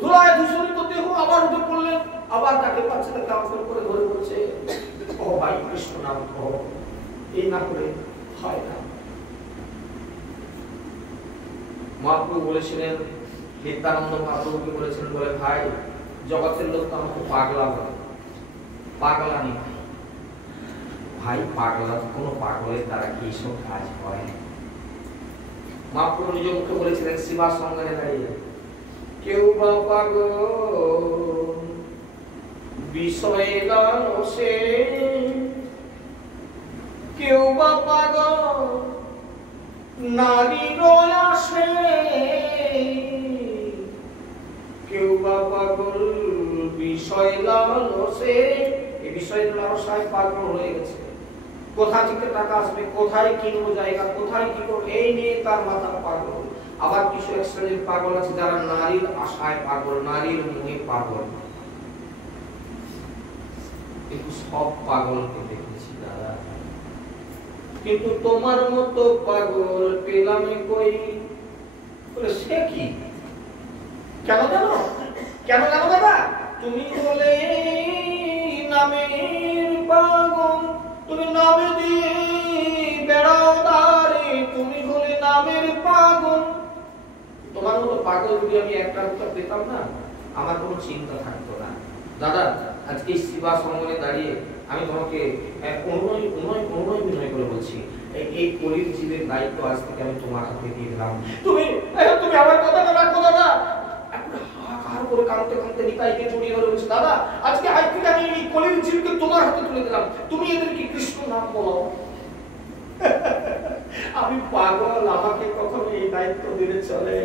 ধুলায় ধূসরিত দেহ, আবার উঠে পড়লেন, আবার তাকে পাচ্ছে কাউন্টার করে ধরে বলছে ও ভাই কৃষ্ণ নাম কহ, এই না করে হয় না। মহাপ্রভু বলেছিলেন, নিত্যানন্দ মহাপ্রভুকে বলেছিলেন, বলে ভাই জগতের লোক তো আমাকে পাগলা বলে, পাগলা নেই ভাই, পাগলা কোনো পাগলের দ্বারা কি সব কাজ হয়? মহাপ্রভু নিজ মুখে বলেছিলেন শিবা সঙ্গে দাঁড়িয়ে, কেউ বা পাগল বিষয়ে গানসে, কেউ বা পাগল নারীর আসে, কেউ বা পাগল বিষয় লালসে। এই বিষয় লালসায় পাগল হয়ে গেছে। কোথা থেকে টাকা আসবে, কোথায় কিনবো জায়গা, কোথায় কি করবো, এই নিয়ে তার মাথা পাগল। আবার কিছু এক শ্রেণীর পাগল আছে যারা নারীর আশায় পাগল, নারীর মোহে পাগল। কিন্তু সব পাগলকে দেখেছি দাদা, কিন্তু তোমার মতো পাগল পেলাম কই। বলে সে কি? কেন জানো? কেন জানো দাদা? তুমি বলে নামের পাগল, তুমি নামে দিয়ে বেড়াও দাঁড়ে, তুমি হলে নামের পাগল। তোমার মতো পাগল যদি আমি একটা দুটা পেতাম না, আমার কোনো চিন্তা থাকতো না। দাদা আজকে শিবা সঙ্গনে দাঁড়িয়ে আমি তোমাকে অনুনয় করে বলছি, এই কলির জীবের দায়িত্ব আজ থেকে আমি তোমার হাতে দিয়ে দিলাম। তুমি আমার কথাটা রাখো দাদা। হাহাকার করে কাঁদতে কাঁদতে নিতাইকে জড়িয়ে ধরে বলছে, দাদা আজকে আজ থেকে আমি এই কলির জীবকে তোমার হাতে তুলে দিলাম, তুমি এদেরকে কৃষ্ণ নাম বলো। আমি পাগল, আমাকে কখনো এই দায়িত্ব দিলে চলে?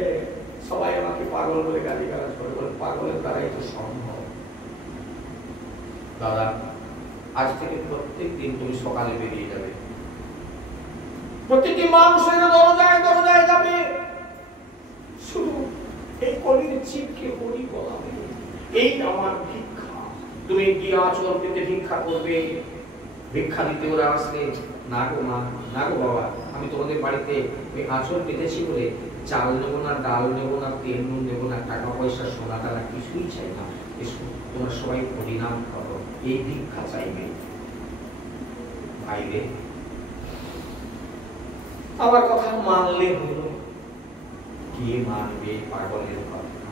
সবাই আমাকে পাগল বলে গালিগালাজ করে, বলে পাগলের দ্বারা এটা সম্ভব। দাদা আজ থেকে প্রত্যেক দিন তুমি সকালে বেরিয়ে যাবে, প্রত্যেকটি মানুষের দরজায় দরজায় যাবে, শুধু এই কলির জীবকে হরি বলাবে, এই আমার ভিক্ষা। তুমি গিয়ে আঁচল পেতে ভিক্ষা করবে, ভিক্ষা দিতে ওরা আসলে, না গো মা, না গো বাবা, আমি তোমাদের বাড়িতে ওই আঁচল পেতেছি বলে চাল নেবো না, ডাল নেবো না, তেল নুন নেবো না, টাকা পয়সা সোনা টাকা কিছুই চাই না, এসো তোমরা সবাই হরিনাম করো, এই ভিক্ষা চাইবে। ভাইরে আমার কথা মানলে হলো, কে মানবে পাগলের কথা?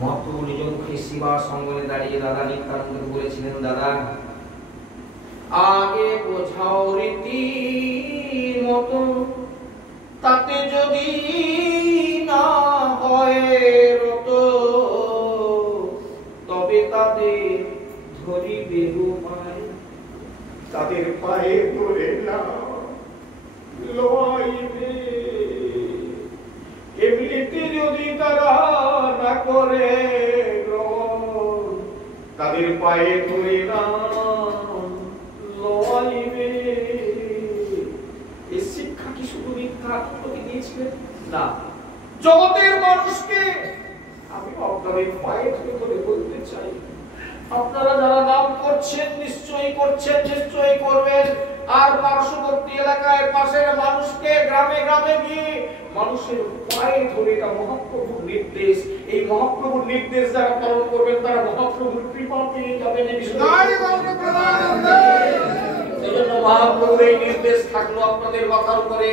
মহাপ্রভু নিজ মুখে শিবা সঙ্গনে দাঁড়িয়ে দাদা নিত্যানন্দ বলেছিলেন, দাদা আগে বোঝাও রীতি মতো, তাতে যদি না হয় রত, তবে তাদের ধরিবে পায়, তাদের পায়ে ধরে না লইবে। এমনিতে যদি তারা না করে তাদের পায়ে ধরে না লইবে। এই শিক্ষা কি শুধু নিত্যানন্দকে দিয়েছিলেন? না, জগতের মানুষকে আমি আপনাদের পায়ে ধরে বলতে চাই, আপনারা যারা নাম করছেন নিশ্চয়ই করছেন, নিশ্চয়ই করবেন। আর পার্শ্ববর্তী এলাকায় পাশের মানুষকে গ্রামে গ্রামে গিয়ে মানুষের পায়ে ধরে, এটা মহাপ্রভুর নির্দেশ। এই মহাপ্রভুর নির্দেশ যারা পালন করবেন তারা মহাপ্রভুর কৃপা পেয়ে যাবেন। সেজন্য মহাপ্রভুর এই নির্দেশ থাকলো আপনাদের মাথার উপরে।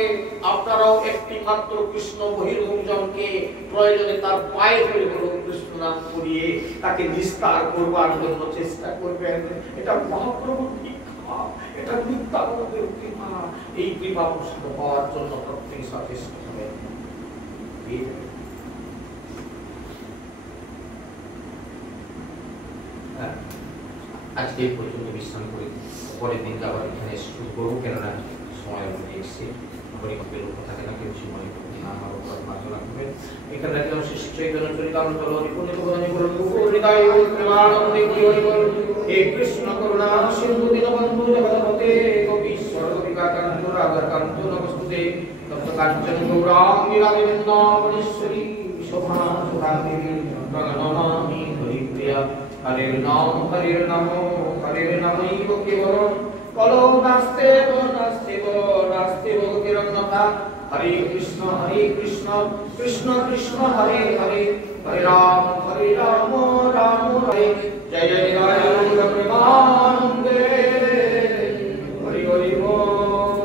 আপনারাও একটি মাত্র কৃষ্ণ বহির্ভূজনকে প্রয়োজনে তার পায়ে ধরে হলো কৃষ্ণ নাম করিয়ে তাকে নিস্তার করবার জন্য চেষ্টা করবেন। এটা মহাপ্রভুর কৃপা, এটা নিত্যানন্দের কৃপা। এই কৃপা পুষ্ট পাওয়ার জন্য প্রত্যেক সচেষ্ট হবেন। আজকে এই পর্যন্ত বিশ্রাম করি, পরের দিনকে আবার এখানে শুরু করবো, কেননা সময়ের মধ্যে এসছে। হরিভক্তের লোক থাকে না, কেউ সময় আমার উপর মাঝে রাখবে। এখানে রাখলাম শ্রী চৈতন্য চরিতামৃত হরিপুণ্যিত বদনে গুরু হৃদয় প্রেমানন্দে কি হরিবল। হে কৃষ্ণ করুণা সিন্ধু দীনবন্ধু জগৎপতে গোপীশ্বর গোপিকাকান্ত রাধাকান্ত নমস্তুতে। তপ্ত কাঞ্চন গৌরাঙ্গী রাধে বৃন্দাবনেশ্বরী শোভা সুধাঙ্গী নমামি হরিপ্রিয়া। হরের নাম হরের নামৈব কেবলম কলো নাস্তেব নাস্তেব নাস্তেব কিরণ্যথা। হরে কৃষ্ণ কৃষ্ণ কৃষ্ণ হরে হরে, হরে রাম রাম হরে। জয় জয় জয় প্রেমানন্দে হরি হরি বল।